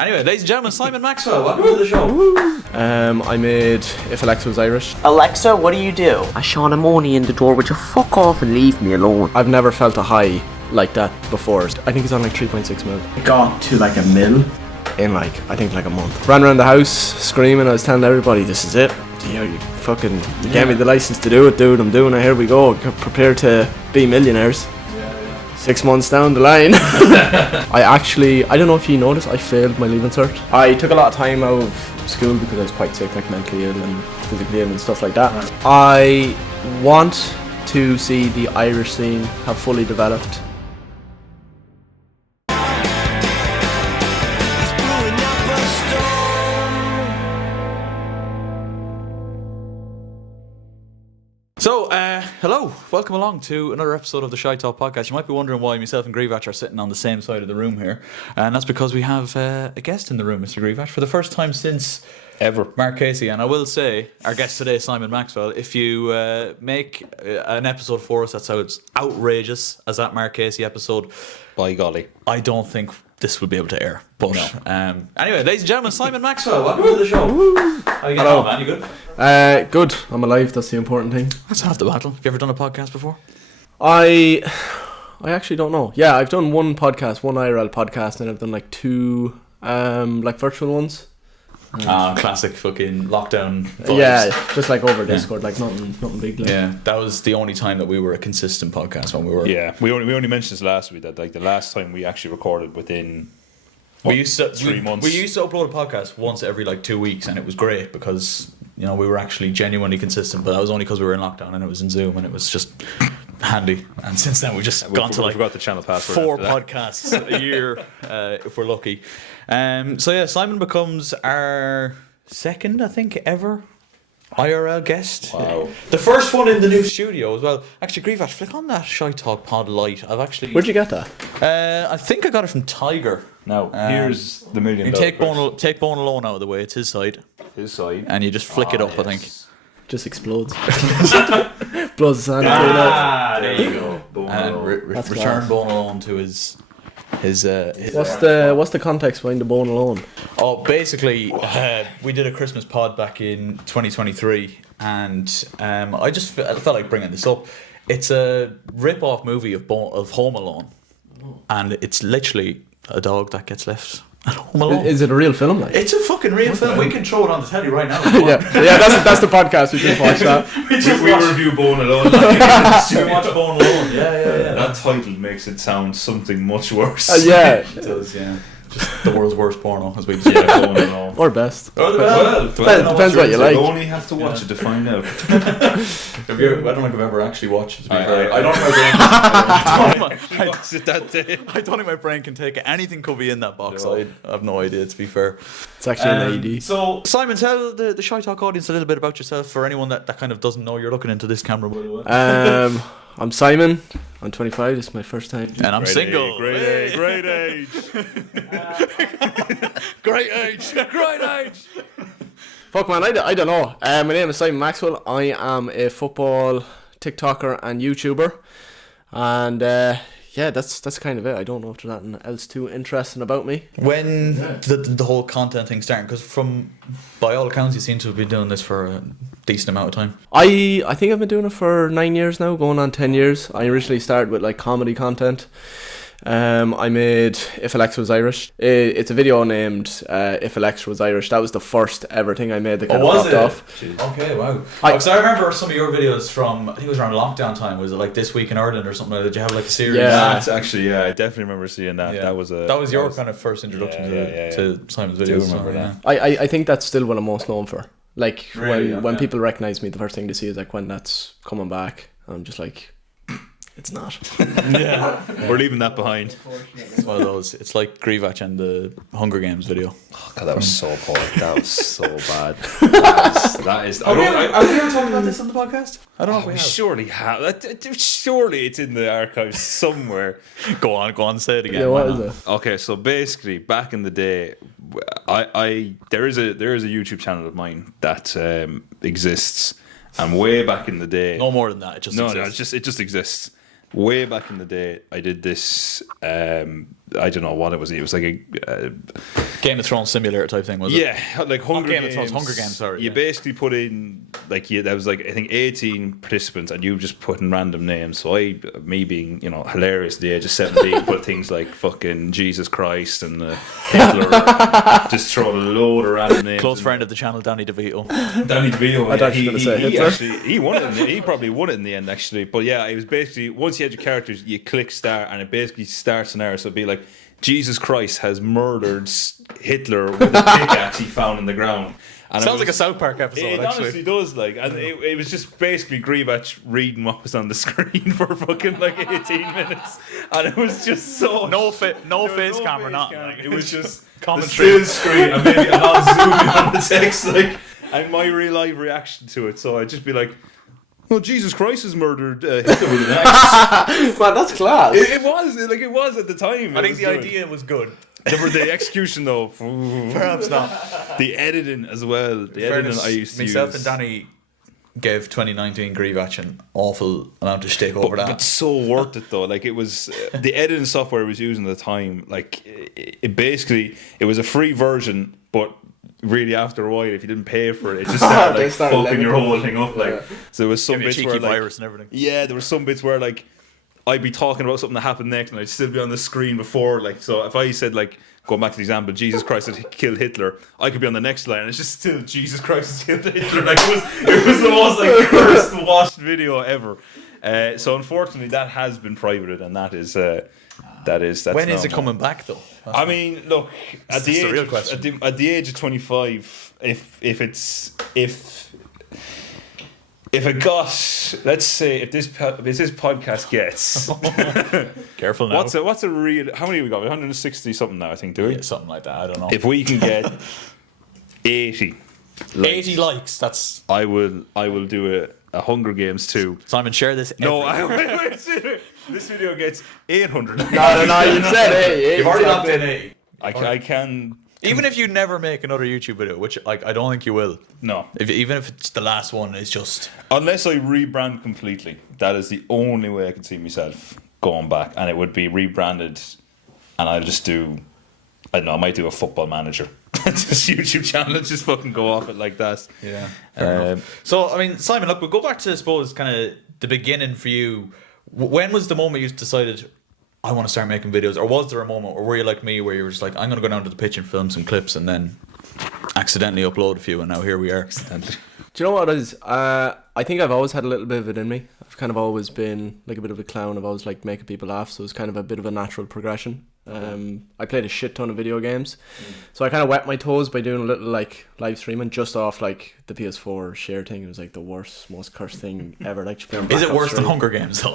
Anyway, ladies and gentlemen, Simon Maxwell, welcome to the show. I made If Alexa Was Irish. Alexa, what do you do? I shone a money in the door. Would you fuck off and leave me alone? I've never felt a high like that before. I think it's on like 3.6 mil. It got to like a mil. In like, I think like a month. Ran around the house screaming. I was telling everybody, this is it. You gave me the license to do it, dude. I'm doing it. Here we go. Prepare to be millionaires. 6 months down the line. I don't know if you noticed, I failed my leaving cert. I took a lot of time out of school because I was quite sick, like mentally ill and physically ill and stuff like that. Right. I want to see the Irish scene have fully developed. So, hello, welcome along to another episode of the ShiteTalk podcast. You might be wondering why myself and Grievach are sitting on the same side of the room here, and that's because we have a guest in the room, Mr. Grievach, for the first time since ever, Mark Casey. And I will say, our guest today, Simon Maxwell, if you make an episode for us that's as outrageous as that Mark Casey episode, by golly, I don't think this would be able to air. But no. Anyway, ladies and gentlemen, Simon Maxwell, welcome to the show. How are you getting on, man? You good? Good. I'm alive. That's the important thing. That's half the battle. Have you ever done a podcast before? I actually don't know. Yeah, I've done one podcast, one IRL podcast, and I've done like two like virtual ones. Classic fucking lockdown vibes. Yeah, just like over Discord, like nothing big. Like. Yeah, that was the only time that we were a consistent podcast when we were. Yeah, we only mentioned this last week that like the last time we actually recorded within 3 months. We used to upload a podcast once every like 2 weeks, and it was great because we were actually genuinely consistent. But that was only because we were in lockdown and it was in Zoom and it was just handy. And since then we've just gone to like forgot the channel password 4 podcasts a year if we're lucky. So yeah, Simon becomes our second, I think, ever IRL guest. Wow. The first one in the new studio as well. Actually, Grievach, flick on that ShiteTalk Pod Lite. Where'd you get that? I think I got it from Tiger. Now, here's the $1 million. You take Bone Alone out of the way, it's his side. And you just flick it up, yes. I think. Just explodes. Blows the sand. There you go. And return Bone Alone to his what's the context behind the Bone Alone? Oh, basically, we did a Christmas pod back in 2023, and I just felt like bringing this up. It's a rip-off movie of Home Alone, and it's literally a dog that gets left at home alone. Is it a real film? Like? It's a fucking real film. We can throw it on the telly right now. yeah, that's the podcast. We just watched that. we review Bone Alone. We watch Bone Alone. Yeah. That title makes it sound something much worse. Yeah, it does. Yeah. Just the world's worst porno, as we just Bone Alone. Or best. Well, depends what you like. You only have to watch it to find out. I don't think I've ever actually watched it. I don't think my brain can take it. Anything could be in that box. I have no idea, to be fair. It's actually an AED. So, Simon, tell the ShiteTalk audience a little bit about yourself for anyone that kind of doesn't know you're looking into this camera, by the way. I'm Simon. I'm 25. This is my first time. And I'm single. Great age. Great age. Fuck, man, I don't know. My name is Simon Maxwell. I am a football TikToker and YouTuber. And that's kind of it. I don't know if there's anything else too interesting about me. When the whole content thing started, because by all accounts you seem to have been doing this for a decent amount of time. I think I've been doing it for 9 years now, going on 10 years. I originally started with like comedy content. I made If Alexa Was Irish. It's a video named If Alexa Was Irish. That was the first ever thing I made that kind of popped off. Okay, wow. Because I remember some of your videos from, I think it was around lockdown time. Was it like This Week in Ireland or something like that? Did you have like a series? Yeah, that's actually, I definitely remember seeing that. Yeah. That was your kind of first introduction to Simon's videos. I remember that. I think that's still what I'm most known for. Like really, when people recognise me, the first thing they see is like when that's coming back. And I'm just like, it's not. Yeah. We're leaving that behind. It's one of those. It's like Grievach and the Hunger Games video. Oh, God, that was so poor. That was so bad. That is. Have we ever talked about this on the podcast? I don't know if we have. Surely have. Surely it's in the archives somewhere. Go on, say it again. Yeah, what is it? Okay, so basically, back in the day, there is a YouTube channel of mine that exists, and way back in the day. No more than that. It just exists. It just exists. way back in the day, I did this. I don't know what it was. It was like a Game of Thrones simulator type thing, was it? yeah, like Hunger Game of Games. Thrones, Hunger Games, sorry, You yeah. basically put in there was like I think 18 participants, and you just put in random names. So me being hilarious at the age of 17, put things like fucking Jesus Christ and Hitler, just throw a load of random names. Close friend of the channel, Danny DeVito. Danny DeVito. I thought you were gonna say Hitler. He won it. He probably won it in the end, actually. But yeah, it was basically once you had your characters, you click start, and it basically starts an hour. So it'd be like Jesus Christ has murdered Hitler with a pickaxe he found in the ground. And Sounds like a South Park episode, It actually. honestly does, and it was just basically Grievatch reading what was on the screen for fucking like 18 minutes, and it was just so No face camera, face not camera. like, It was just commentary. the still screen, and maybe a lot of zooming on the text, and my real live reaction to it. So I'd just be like, "Well, Jesus Christ has murdered Hitler with an axe." Man, that's class. It was at the time. I think the idea was good. The execution though, Perhaps not. the editing as well. The editing I used to myself use. and Danny gave 2019 Grievatch an awful amount of stick over that. But so worth it though. Like it was the editing software I was using at the time. Like it basically it was a free version, but really after a while, if you didn't pay for it, it just started They like started fucking your leveling. whole thing up. Like so, there was some Give you a bits cheeky where like virus and everything. yeah, there were some bits where like I'd be talking about something that happened next, and I'd still be on the screen before. Like so, if I said like. Going back to the example, Jesus Christ had killed Hitler. I could be on the next line, and it's just still Jesus Christ has killed Hitler. Like it was the most like cursed watched video ever. So unfortunately, that has been privated, and that's When is it now- coming back though? I mean, look at the That's the age real of, question. at the age of 25, if it got, let's say, if this podcast gets, Careful now. what's a real? How many have we got? 160 something now, I think. Do we? Yeah, something like that. I don't know. If we can get 80, 80 likes. That's I will do a Hunger Games 2. Simon. Share this. No, everywhere. wait. This video gets 800. No, you said hey. You've already locked in 80. I can. Even if you never make another YouTube video, which like I don't think you will. No. Even if it's the last one, it's just Unless I rebrand completely, that is the only way I can see myself going back, and it would be rebranded, and I'll just do, I don't know, I might do a football manager. Just YouTube channel and just fucking go off it like that. yeah. So I mean, Simon, look, we'll go back to I suppose kind of the beginning for you. When was the moment you decided I want to start making videos, or was there a moment, or were you like me where you were just like I'm going to go down to the pitch and film some clips and then accidentally upload a few, and now here we are. Do you know what it is? I think I've always had a little bit of it in me. I've kind of always been like a bit of a clown. I've always liked making people laugh, so it's kind of a bit of a natural progression. I played a shit ton of video games, so I kind of wet my toes by doing a little like live streaming just off like the PS4 share thing. It was like the worst, most cursed thing ever. Like, Is it worse than Hunger Games? Though?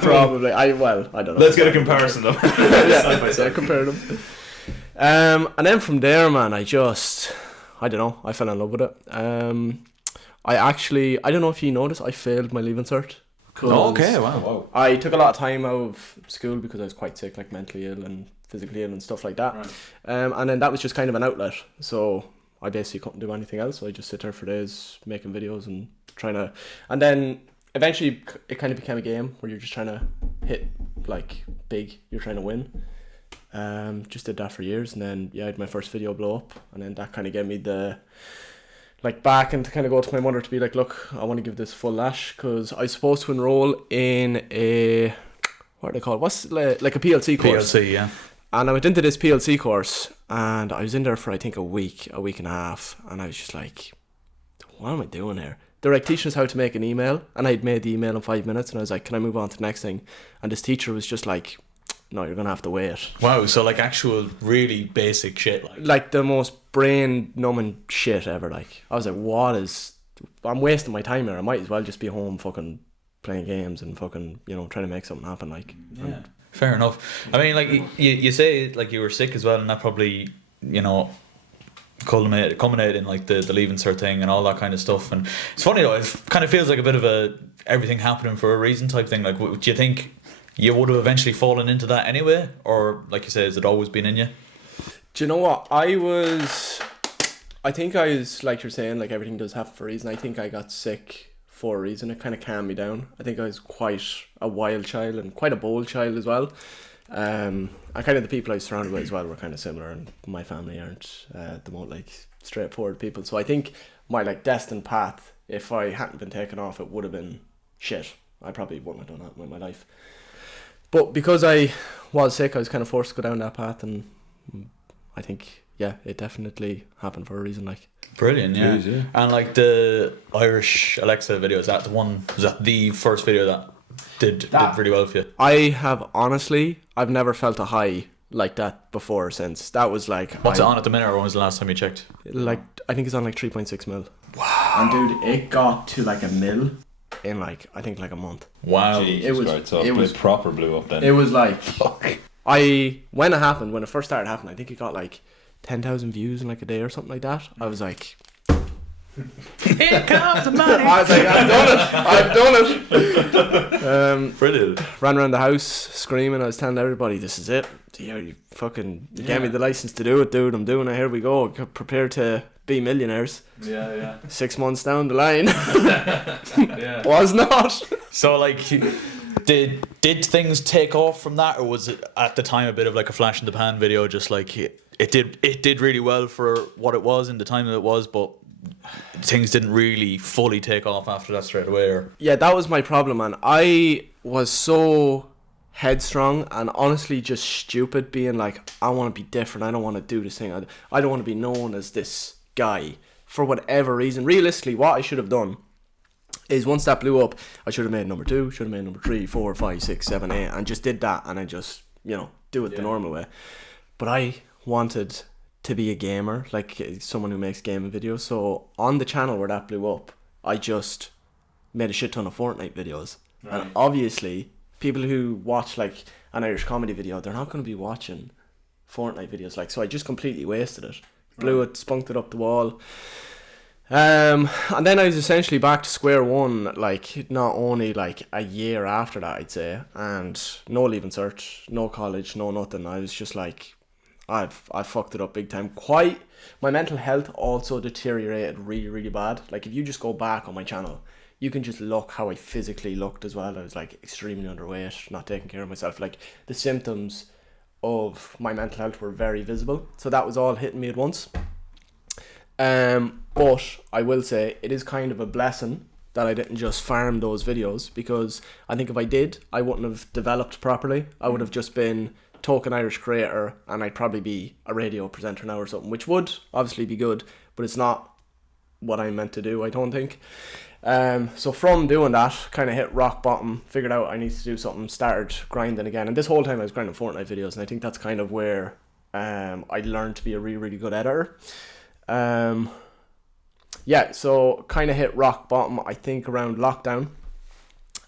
Probably. I don't know. Let's get a comparison though. Yeah, compare them. And then from there, man, I don't know, I fell in love with it. I don't know if you noticed, I failed my leaving cert. Oh, okay, wow. I took a lot of time out of school because I was quite sick, like mentally ill and physically ill and stuff like that. Right. And then that was just kind of an outlet. So I basically couldn't do anything else. So I just sit there for days making videos and trying to... And then eventually it kind of became a game where you're just trying to hit like big. You're trying to win. Just did that for years. And then, I had my first video blow up. And then that kind of gave me the... back and to kind of go to my mother to be like, look, I want to give this a full lash because I was supposed to enroll in a, what are they called? What's like a PLC course? PLC, yeah. And I went into this PLC course and I was in there for I think a week and a half, and I was just like, what am I doing here? They're like teaching us how to make an email, and I'd made the email in 5 minutes, and I was like, can I move on to the next thing? And this teacher was just like, no, you're gonna have to wait. Wow, so like actual really basic shit, like the most brain numbing shit ever. Like, I was like, I'm wasting my time here. I might as well just be home fucking playing games and fucking, trying to make something happen. Like, yeah. Fair enough. I mean, like you say like you were sick as well, and that probably culminated in like the leaving cert thing and all that kind of stuff. And it's funny though, it kind of feels like a bit of a everything happening for a reason type thing. Like, do you think you would have eventually fallen into that anyway, or like you said, has it always been in you? Do you know what? I think I was like you're saying, like everything does happen for a reason. I think I got sick for a reason. It kind of calmed me down. I think I was quite a wild child and quite a bold child as well. And kind of the people I was surrounded with as well were kind of similar, and my family aren't the most like straightforward people. So I think my like destined path, if I hadn't been taken off, it would have been shit. I probably wouldn't have done that with my life. But because I was sick, I was kind of forced to go down that path, and I think, yeah, it definitely happened for a reason. Like, brilliant, yeah. Jeez, yeah. And like the Irish Alexa video, was that the first video that did really well for you? I have honestly, I've never felt a high like that before since. That was like, What's it on at the minute, or when was the last time you checked? like, I think it's on like 3.6 mil. Wow. And dude, it got to like a mil in like, I think like a month. Wow. Jesus It was- Christ, so it was- proper blew up then. It was like, when it first started happening, I think it got like 10,000 views in like a day or something like that. I was like, Here comes the money. I was like, I've done it. Brilliant. Ran around the house screaming. I was telling everybody, this is it. You gave me the license to do it, dude. I'm doing it. Here we go. Prepare to be millionaires. Yeah. 6 months down the line, Yeah. was not. So like, did things take off from that, or was it at the time a bit of like a flash in the pan video? Just like it did really well for what it was in the time that it was, but things didn't really fully take off after that straight away. Or Yeah, that was my problem, man. I was so headstrong and honestly just stupid, being like, I want to be different. I don't want to do this thing. I don't want to be known as this guy for whatever reason. Realistically, what I should have done is, once that blew up, I should have made number 2, should have made number 3, 4, 5, 6, 7, 8, and just did that, and I just, do it the normal way. But I wanted to be a gamer, like someone who makes gaming videos. So on the channel where that blew up, I just made a shit ton of Fortnite videos. Right. And obviously, people who watch like an Irish comedy video, they're not going to be watching Fortnite videos. Like, so I just completely wasted it. Blew it, spunked it up the wall. And then I was essentially back to square one, like not only like a year after that, I'd say, and no leaving cert, no college, no nothing. I was just like, I fucked it up big time. My mental health also deteriorated really, really bad. Like, if you just go back on my channel, you can just look how I physically looked as well. I was like extremely underweight, not taking care of myself. Like, the symptoms of my mental health were very visible. So that was all hitting me at once. But I will say it is kind of a blessing that I didn't just farm those videos, because I think if I did, I wouldn't have developed properly. I would have just been token Irish creator, and I'd probably be a radio presenter now or something, which would obviously be good, but it's not what I'm meant to do, I don't think. So from doing that, kind of hit rock bottom, figured out I need to do something, started grinding again, and this whole time I was grinding Fortnite videos, and I think that's kind of where I learned to be a really, really good editor. So kind of hit rock bottom, I think, around lockdown,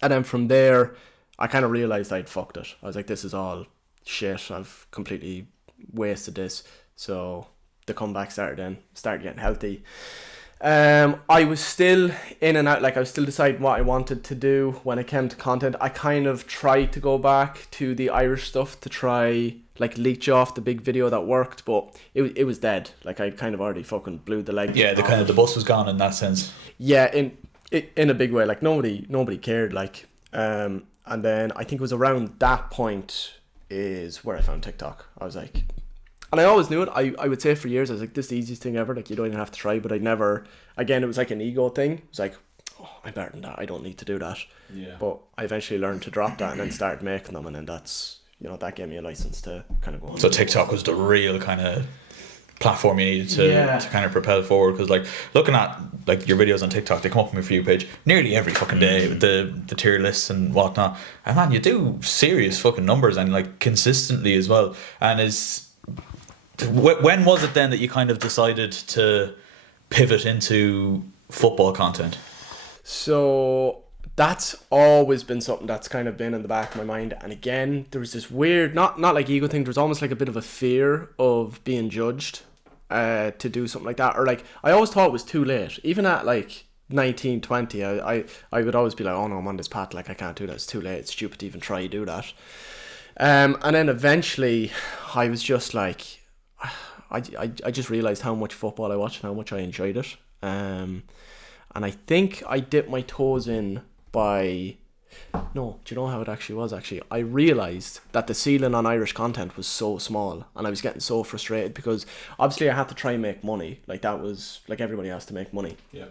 and then from there I kind of realised I'd fucked it. I was like, this is all shit, I've completely wasted this. So the comeback started getting healthy. I was still in and out, like I was still deciding what I wanted to do when it came to content. I kind of tried to go back to the Irish stuff to try like leech off the big video that worked, but it was dead. Like, I kind of already fucking blew the leg. yeah, the bus was gone in that sense. Yeah, in a big way. Like, nobody cared. Like, and then I think it was around that point is where I found TikTok. I was like, and I always knew it. I would say for years, I was like, this is the easiest thing ever. Like, you don't even have to try. But I never, again, it was like an ego thing. It was like, oh, I'm better than that. I don't need to do that. Yeah. But I eventually learned to drop that and then started making them. And then that's, that gave me a license to kind of go on. So TikTok was the real kind of platform you needed to kind of propel forward, because like looking at like your videos on TikTok, they come up on my For You page nearly every fucking day with the tier lists and whatnot, and man, you do serious fucking numbers, and like consistently as well. And when was it then that you kind of decided to pivot into football content? So that's always been something that's kind of been in the back of my mind. And again, there was this weird, not like ego thing, there was almost like a bit of a fear of being judged to do something like that. Or like, I always thought it was too late. Even at like 19, 20, I would always be like, oh no, I'm on this path, like I can't do that, it's too late, it's stupid to even try to do that. And then eventually I was just like, I just realised how much football I watched and how much I enjoyed it. And and I think I dipped my toes in by. No, do you know how it actually was? Actually, I realised that the ceiling on Irish content was so small, and I was getting so frustrated because obviously I had to try and make money. Like that was like everybody has to make money. Yeah.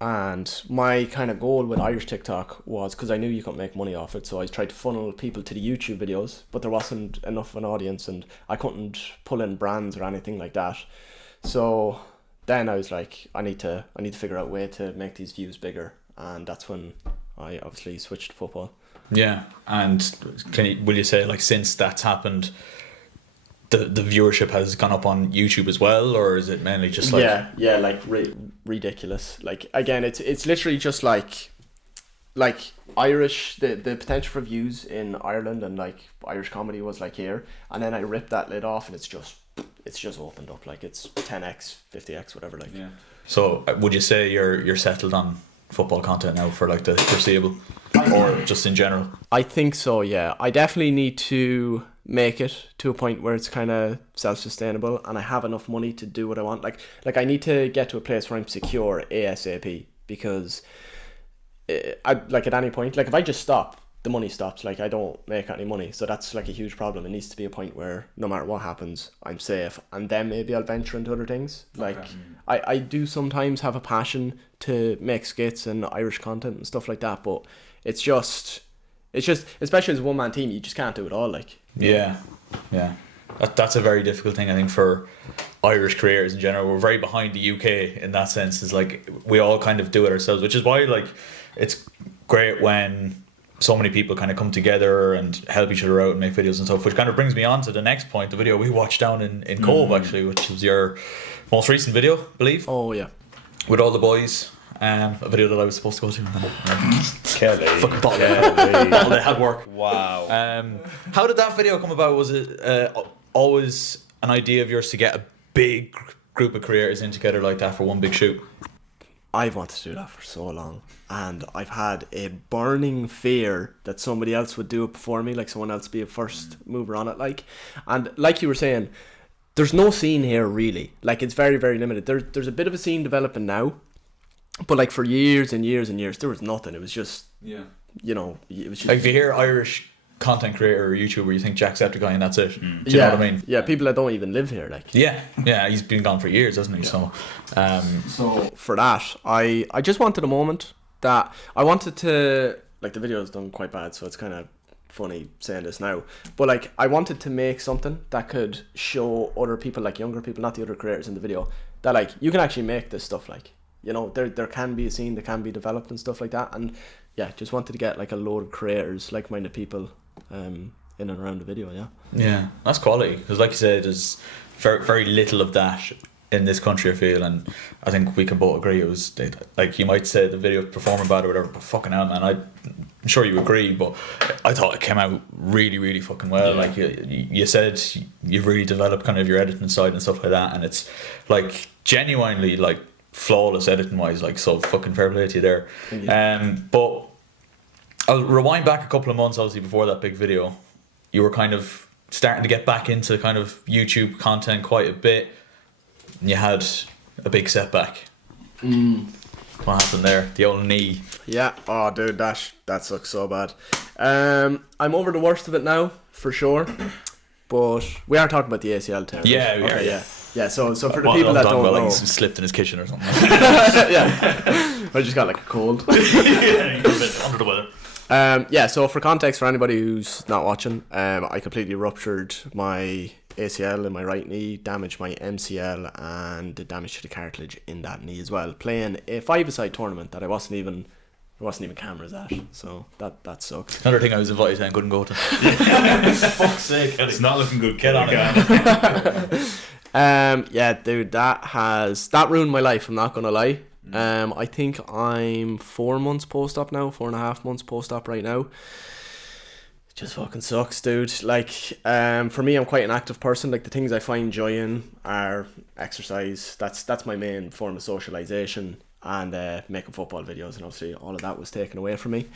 And my kind of goal with Irish TikTok was, because I knew you couldn't make money off it, so I tried to funnel people to the YouTube videos, but there wasn't enough of an audience, and I couldn't pull in brands or anything like that. So then I was like, I need to figure out a way to make these views bigger, and that's when I obviously switched to football. Yeah, and will you say, like, since that's happened, the viewership has gone up on YouTube as well, or is it mainly just like like ridiculous? Like, again, it's literally just like Irish, the potential for views in Ireland and like Irish comedy was like here, and then I ripped that lid off and it's just opened up, like it's 10x 50x whatever, like. Yeah. So would you say you're settled on football content now for like the foreseeable, or just in general? I think so, yeah. I definitely need to make it to a point where it's kind of self-sustainable and I have enough money to do what I want. Like I need to get to a place where I'm secure ASAP, because I like at any point, like if I just stop, the money stops. Like I don't make any money, so that's like a huge problem. It needs to be a point where no matter what happens, I'm safe, and then maybe I'll venture into other things. Like I do sometimes have a passion to make skits and Irish content and stuff like that, but it's just especially as a one-man team, you just can't do it all. Like yeah that's a very difficult thing, I think, for Irish creators in general. We're very behind the UK in that sense. Is like we all kind of do it ourselves, which is why like it's great when so many people kind of come together and help each other out and make videos and stuff, which kind of brings me on to the next point, the video we watched down in Cove, actually, which was your most recent video, I believe. Oh yeah, with all the boys. A video that I was supposed to go to. Kelly. Fucking ball. All the hard work. Wow. How did that video come about? Was it always an idea of yours to get a big group of creators in together like that for one big shoot? I've wanted to do that for so long, and I've had a burning fear that somebody else would do it before me, like someone else be a first mover on it, like. And like you were saying, there's no scene here really. Like it's very, very limited. There's a bit of a scene developing now, but like for years and years and years there was nothing. It was just it was just, like if you hear Irish content creator or YouTuber, you think Jacksepticeye and that's it. Do you know what I mean? Yeah, people that don't even live here, like. Yeah, he's been gone for years, hasn't he? Yeah. So for that, I just wanted a moment that I wanted to, like, the video's done quite bad, so it's kind of funny saying this now, but like I wanted to make something that could show other people, like younger people, not the other creators in the video, that like you can actually make this stuff, like, you know, there can be a scene that can be developed and stuff like that. And yeah, just wanted to get like a load of creators, like-minded people in and around the video. Yeah, that's quality, because like you said, there's very, very little of that in this country, I feel, and I think we can both agree it was, like, you might say the video performing bad or whatever, but fucking hell, man, I'm sure you agree, but I thought it came out really, really fucking well. Like you said, you've really developed kind of your editing side and stuff like that, and it's like genuinely like flawless editing wise, like, so fucking fair play to you there. But I'll rewind back a couple of months, obviously before that big video, you were kind of starting to get back into kind of YouTube content quite a bit, and you had a big setback. What happened there? The old knee. Yeah. Oh, dude, that sucks so bad. I'm over the worst of it now, for sure. But we are talking about the ACL tear. Yeah, we are. Yeah. So for the people that don't know, like, he slipped in his kitchen or something. yeah, I just got like a cold. Yeah, you're a bit under the weather. So for context, for anybody who's not watching, I completely ruptured my ACL in my right knee, damaged my MCL, and did damage to the cartilage in that knee as well, playing a 5-a-side tournament that there wasn't even cameras at, so that sucks. Another thing I was invited to and couldn't go to. Fuck's sake, it's not looking good. Get on it. Yeah, dude, that ruined my life, I'm not gonna lie. I think I'm 4 months post-op now, 4.5 months post-op right now. It just fucking sucks, dude. Like, for me, I'm quite an active person. Like, the things I find joy in are exercise. That's my main form of socialization, and making football videos, and obviously all of that was taken away from me.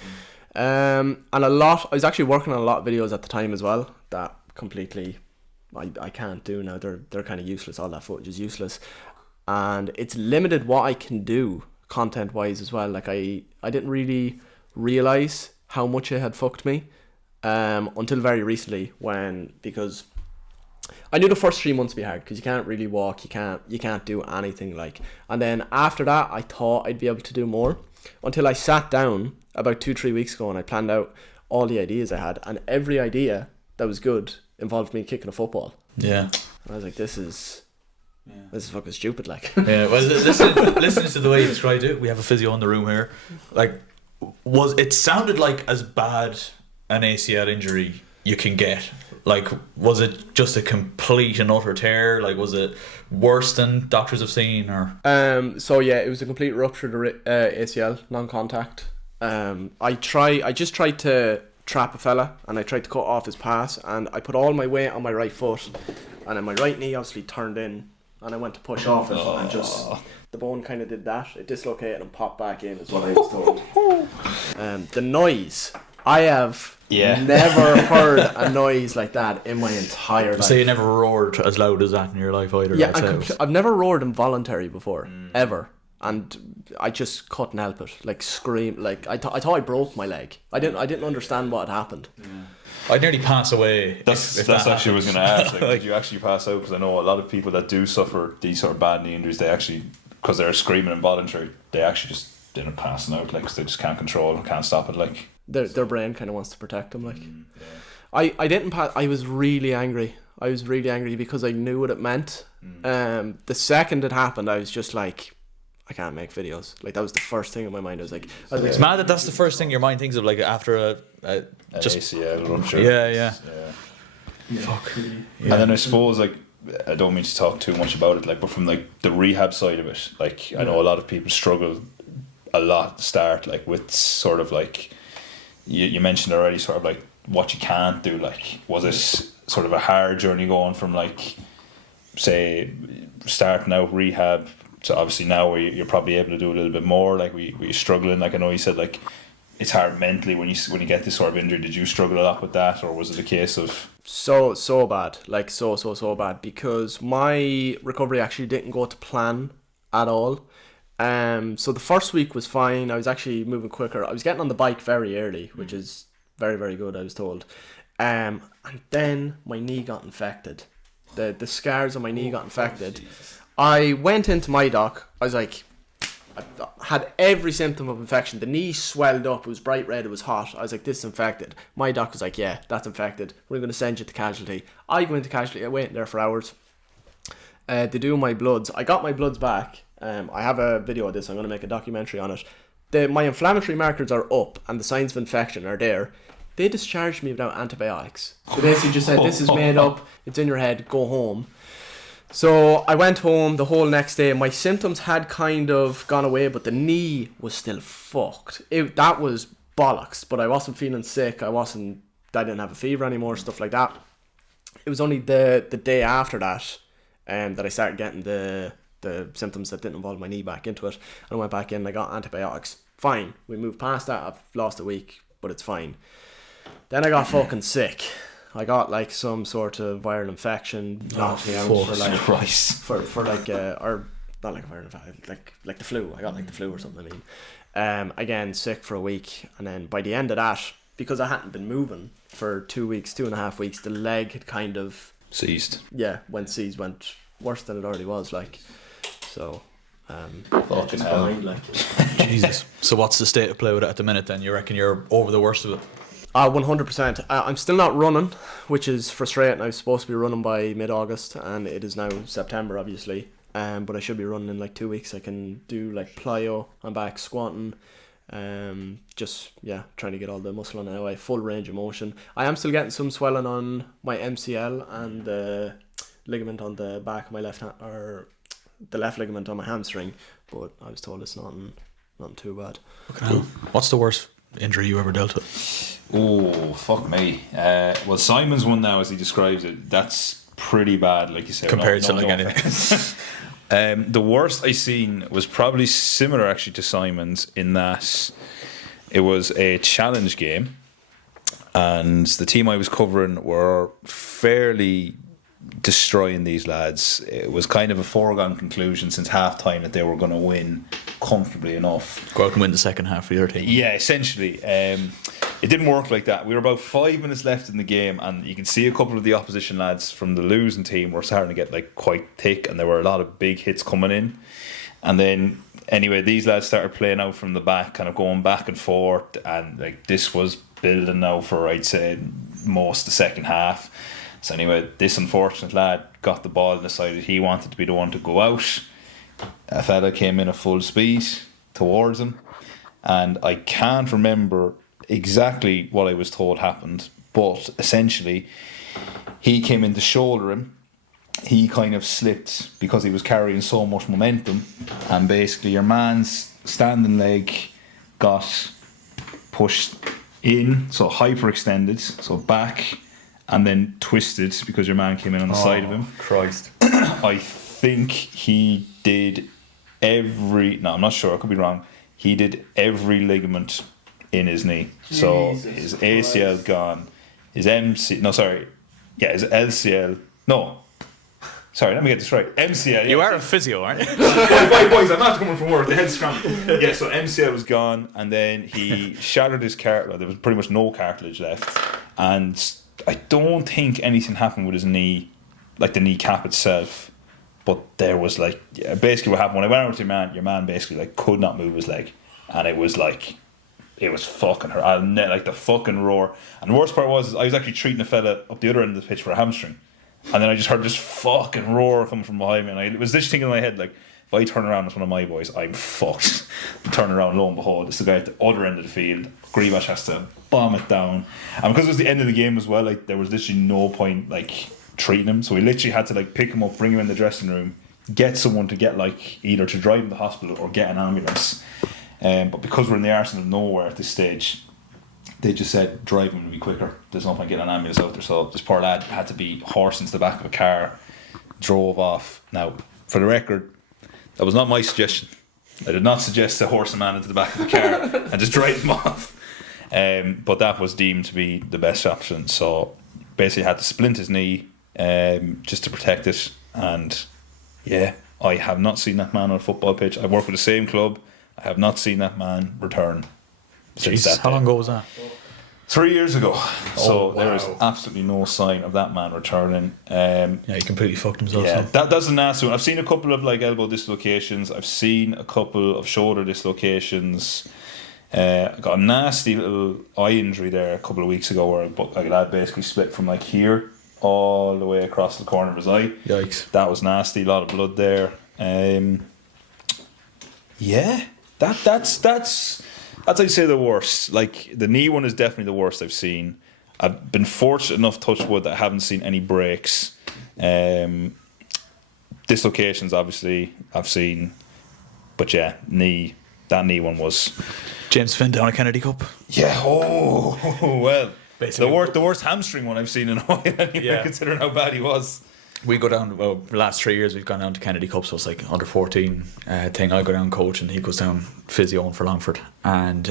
And I was actually working on a lot of videos at the time as well that completely I can't do now. They're kind of useless. All that footage is useless. and it's limited what I can do content wise as well. Like I didn't really realize how much it had fucked me until very recently, because I knew the first 3 months would be hard because you can't really walk, you can't do anything, like. And then after that, I thought I'd be able to do more until I sat down about 2-3 weeks ago and I planned out all the ideas I had, and every idea that was good involved me kicking a football. Yeah. And I was like, this is fucking stupid, like. Yeah, well, listen to the way you described it. We have a physio in the room here. Like, it sounded like as bad an ACL injury you can get. Like, was it just a complete and utter tear? Like, was it worse than doctors have seen? Or so yeah, it was a complete rupture of the ACL, non-contact. I just tried to trap a fella, and I tried to cut off his pass, and I put all my weight on my right foot, and then my right knee obviously turned in, and I went to push off it, and just the bone kind of did that. It dislocated and popped back in, is what I was told. The noise, I have never heard a noise like that in my entire life. So you never roared as loud as that in your life either? Yeah, I've never roared involuntary before, ever. And I just couldn't help it, like scream, like I thought I broke my leg. I didn't understand what had happened. I'd nearly pass away. That's actually what I was going to ask. Like, did you actually pass out? Because I know a lot of people that do suffer these sort of bad knee injuries, they actually, because they're screaming involuntary, they actually just end up passing out, like, 'cause they just can't control and can't stop it, like. Their brain kind of wants to protect them, like. I didn't pass. I was really angry. Because I knew what it meant. The second it happened, I was just like, I can't make videos. Like, that was the first thing in my mind. I was like, it's mad that's the first thing your mind thinks of, like, after just ACL rupture. Yeah. Fuck. Yeah. And then I suppose, like, I don't mean to talk too much about it, like, but from like the rehab side of it, like, I know a lot of people struggle a lot at the start, like, with sort of like you mentioned already, sort of like what you can't do. Like, was it sort of a hard journey going from, like, say, starting out rehab to obviously now where you're probably able to do a little bit more? Like, were you struggling? Like, I know you said, like, it's hard mentally when you get this sort of injury. Did you struggle a lot with that, or was it a case of so bad, like so bad, because my recovery actually didn't go to plan at all. So the first week was fine. I was actually moving quicker. I was getting on the bike very early, which is very, very good, I was told. And then my knee got infected. The scars on my knee got infected. I went into my doc. I was like, I had every symptom of infection. The knee swelled up. It was bright red. It was hot. I was like, this is infected. My doc was like, yeah, that's infected. We're going to send you to casualty. I go into casualty. I wait there for hours. They do my bloods. I got my bloods back. I have a video of this. I'm going to make a documentary on it. My inflammatory markers are up and the signs of infection are there. They discharged me without antibiotics. They basically just said, this is made up. It's in your head. Go home. So I went home the whole next day. My symptoms had kind of gone away, but the knee was still fucked. That was bollocks, but I wasn't feeling sick. I didn't have a fever anymore, stuff like that. It was only the day after that that I started getting the symptoms that didn't involve my knee back into it. And I went back in, I got antibiotics. Fine. We moved past that. I've lost a week, but it's fine. Then I got fucking sick. I got like some sort of viral infection, knocked me out for like for like or not like a viral infection, like the flu. I got like the flu or something. I mean, again sick for a week, and then by the end of that, because I hadn't been moving for 2.5 weeks, the leg had kind of seized. Yeah, went worse than it already was. Like, so. Fucking hell. Behind, like. Jesus. So what's the state of play with it at the minute? Then you reckon you're over the worst of it? 100%. I'm still not running, which is frustrating. I was supposed to be running by mid-August, and it is now September, obviously. But I should be running in like 2 weeks. I can do like plyo. I'm back squatting. Just trying to get all the muscle on anyway. Full range of motion. I am still getting some swelling on my MCL and the ligament on the back of my left hand, or the left ligament on my hamstring. But I was told it's nothing too bad. Okay. What's the worst injury you ever dealt with? Oh, fuck me. Well, Simon's one now, as he describes it, that's pretty bad, like you said. Compared to like anything. The worst I seen was probably similar actually to Simon's, in that it was a challenge game, and the team I was covering were fairly destroying these lads. It was kind of a foregone conclusion since half time that they were going to win comfortably enough. Go out and win the second half for your team. Yeah, essentially. It didn't work like that. We were about 5 minutes left in the game, and you can see a couple of the opposition lads from the losing team were starting to get like quite thick, and there were a lot of big hits coming in. And then anyway, these lads started playing out from the back, kind of going back and forth, and like this was building now for, I'd say, most the second half. So anyway, this unfortunate lad got the ball and decided he wanted to be the one to go out. A fella came in at full speed towards him, and I can't remember exactly what I was told happened, but essentially he came in to shoulder him. He kind of slipped because he was carrying so much momentum, and basically your man's standing leg got pushed in, so hyperextended, so back, and then twisted because your man came in on the side of him. Christ. I think he did I'm not sure, I could be wrong. He did every ligament in his knee. So his ACL gone, his his LCL, no. Sorry, let me get this right. MCL. You are a physio, aren't you? Wait, boys, I'm not coming from work. The head's scrambled. Yeah, so MCL was gone, and then he shattered his cartilage. There was pretty much no cartilage left, and I don't think anything happened with his knee, like the kneecap itself. But there was like, basically what happened when I went over to your man basically like could not move his leg, and it was fucking her, like the fucking roar. And the worst part was I was actually treating a fella up the other end of the pitch for a hamstring. And then I just heard this fucking roar coming from behind me, and I was this thing in my head like, if I turn around as one of my boys, I'm fucked. Turn around, lo and behold, it's the guy at the other end of the field. Grievous has to bomb it down, and because it was the end of the game as well, like there was literally no point like treating him, so we literally had to like pick him up, bring him in the dressing room, get someone to get like either to drive him to the hospital or get an ambulance. But because we're in the arsenal of nowhere at this stage, they just said drive him to be quicker. There's no point getting an ambulance out there. So this poor lad had to be horsed into the back of a car, drove off. Now, for the record, that was not my suggestion. I did not suggest to horse a man into the back of the car and just drive him off. But that was deemed to be the best option. So basically had to splint his knee just to protect it. And yeah, I have not seen that man on a football pitch. I work with the same club. I have not seen that man return. Jesus, how long ago was that? 3 years ago. So there is absolutely no sign of that man returning. Yeah, he completely fucked himself. Yeah, So. that's a nasty one. I've seen a couple of like elbow dislocations. I've seen a couple of shoulder dislocations. I got a nasty little eye injury there a couple of weeks ago where a lad basically split from like here all the way across the corner of his eye. Yikes. That was nasty. A lot of blood there. Yeah, that's I'd say the worst. Like the knee one is definitely the worst I've seen. I've been fortunate enough, touch wood, that I haven't seen any breaks. Dislocations, obviously, I've seen, but yeah, that knee one was. James Finn down a Kennedy Cup. Yeah. Oh well. Basically. The worst hamstring one I've seen in a while. Anyway, Yeah. Considering how bad he was. We go down, well, the last 3 years we've gone down to Kennedy Cup, so it's like under 14 thing. I go down coach and he goes down physio for Longford, and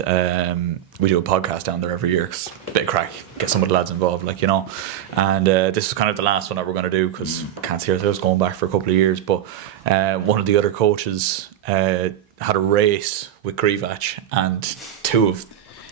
we do a podcast down there every year. Cause bit of crack, get some of the lads involved, like, you know. And this is kind of the last one that we're going to do because we can't see ourselves going back for a couple of years. But one of the other coaches had a race with Grievach and two of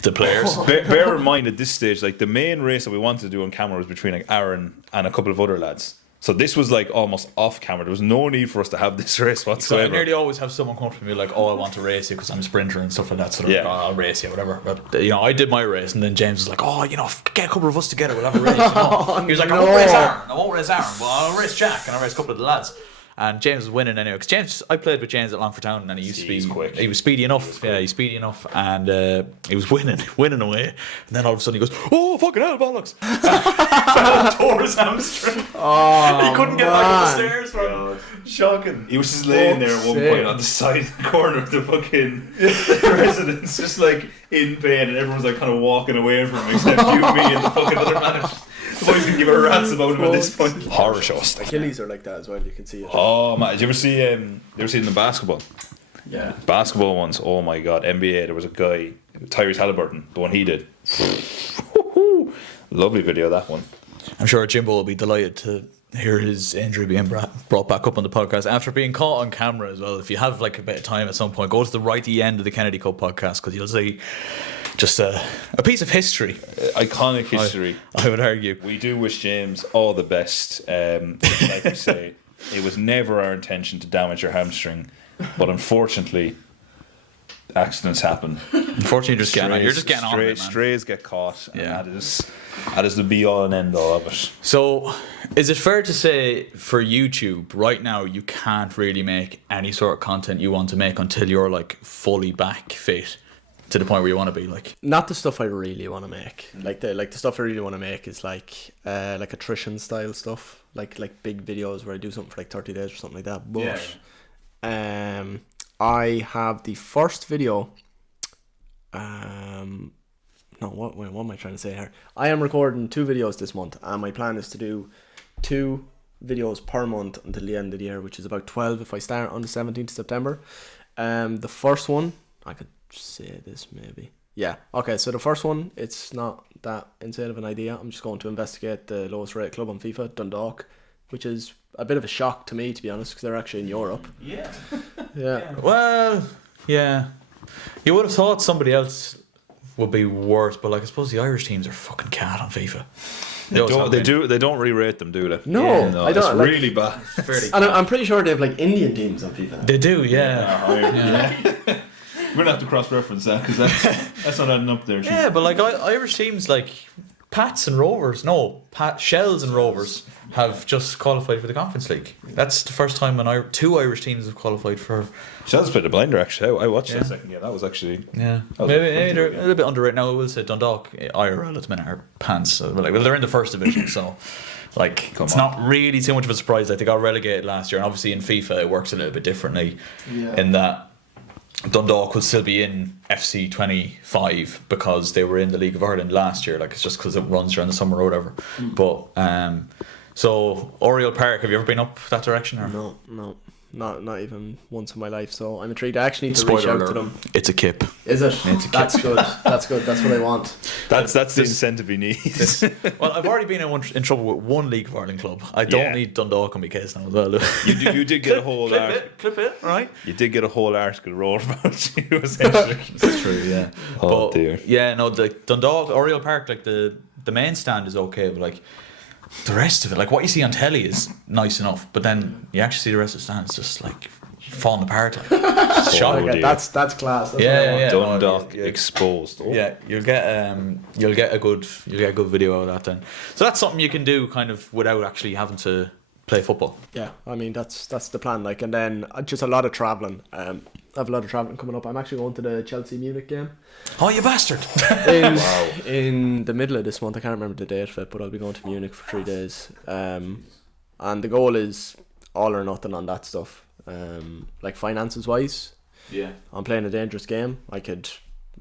the players. Bear in mind at this stage, like the main race that we wanted to do on camera was between like Aaron and a couple of other lads. So this was like almost off camera. There was no need for us to have this race So whatsoever. I nearly always have someone come to me like, "Oh, I want to race you because I'm a sprinter and stuff like that." So they're like, "Oh, I'll race you, whatever." But you know, I did my race, and then James was like, "Oh, you know, get a couple of us together, we'll have a race." You know? He was like, "I won't race Aaron. I won't race Aaron, but I'll race Jack and I'll race a couple of the lads." And James was winning anyway. Because I played with James at Longford Town, and he used to be He's quick. He was speedy enough. He's speedy enough, and he was winning away. And then all of a sudden he goes, "Oh, fucking hell, bollocks!" Fell and tore his hamstring. Oh, He couldn't get back up the stairs from Shocking. He was just laying there at one point on the side corner of the fucking residence, just like in pain, and everyone's like kind of walking away from him, except you, me, and the fucking other manager. The boys didn't give a rat's about him at this point. Horror shows. Achilles are like that as well. You can see it. Oh man, did you ever see? The basketball? Yeah. Basketball ones. Oh my god, NBA. There was a guy, Tyrese Halliburton, the one he did. Lovely video, that one. I'm sure Jimbo will be delighted to hear his injury being brought back up on the podcast after being caught on camera as well. If you have like a bit of time at some point, go to the right end of the Kennedy Cup podcast because you'll see just a piece of history. Iconic history. I would argue. We do wish James all the best. Like we say, it was never our intention to damage your hamstring, but unfortunately, accidents happen. Unfortunately, you're just getting on with it, man. Strays get caught, and Yeah. that is the be-all and end-all of it. So, is it fair to say for YouTube right now you can't really make any sort of content you want to make until you're like fully back fit to the point where you want to be? Like, Not the stuff I really want to make. Like the stuff I really want to make is like attrition style stuff, like big videos where I do something for like 30 days or something like that. But I have the first video. No, what am I trying to say here? I am recording 2 videos this month, and my plan is to do 2 videos per month until the end of the year, which is about 12 if I start on the 17th of September. The first one, I could say this maybe. Yeah, okay, so the first one, it's not that insane of an idea. I'm just going to investigate the lowest rated club on FIFA, Dundalk, which is a bit of a shock to me, to be honest, because they're actually in Europe. yeah. Yeah. Well, yeah. You would have thought somebody else would be worse, but like I suppose the Irish teams are fucking cat on FIFA. They don't re-rate them, do they? No, I don't. It's Like, really bad. and I'm pretty sure they have like Indian teams on FIFA. They do, yeah. We're gonna have to cross-reference that because that's not adding up there. Yeah, but like Irish teams like Pats and Rovers, Shells and Rovers have just qualified for the Conference League. That's the first time when 2 Irish teams have qualified for. Shells played a blinder actually. I watched that second game. That was actually Maybe they're a little bit underrated now. I will say Dundalk IRL at the minute are pants. So they're in the first division, so like it's not really too much of a surprise that they got relegated last year. And obviously in FIFA it works a little bit differently in that Dundalk will still be in FC 25 because they were in the League of Ireland last year. Like it's just because it runs during the summer or whatever. But so Oriel Park, have you ever been up that direction? Or? No. Not even once in my life, so I'm intrigued. I actually need to reach out to them. It's a kip. Is it? That's good. That's good. That's what I want. That's the incentive he needs. Well, I've already been in trouble with one League of Ireland club. I don't need Dundalk on my case now as well. You did get a whole clip it, right? You did get a whole article wrote about you essentially. That's true, yeah. Oh dear. Yeah, no, the Dundalk Oriel Park, like the main stand is okay, but like the rest of it, like what you see on telly is nice enough, but then you actually see the rest of the stand, it's just like falling apart. Like, shocking. Okay, that's class. That's Yeah. Dundalk exposed. Oh. Yeah, you'll get a good video of that then. So that's something you can do kind of without actually having to play football. Yeah, I mean that's the plan. Like, and then just a lot of traveling. I have a lot of traveling coming up. I'm actually going to the Chelsea Munich game. Oh, you bastard! In the middle of this month. I can't remember the date of it, but I'll be going to Munich for 3 days. And the goal is all or nothing on that stuff. Like finances wise, Yeah. I'm playing a dangerous game. I could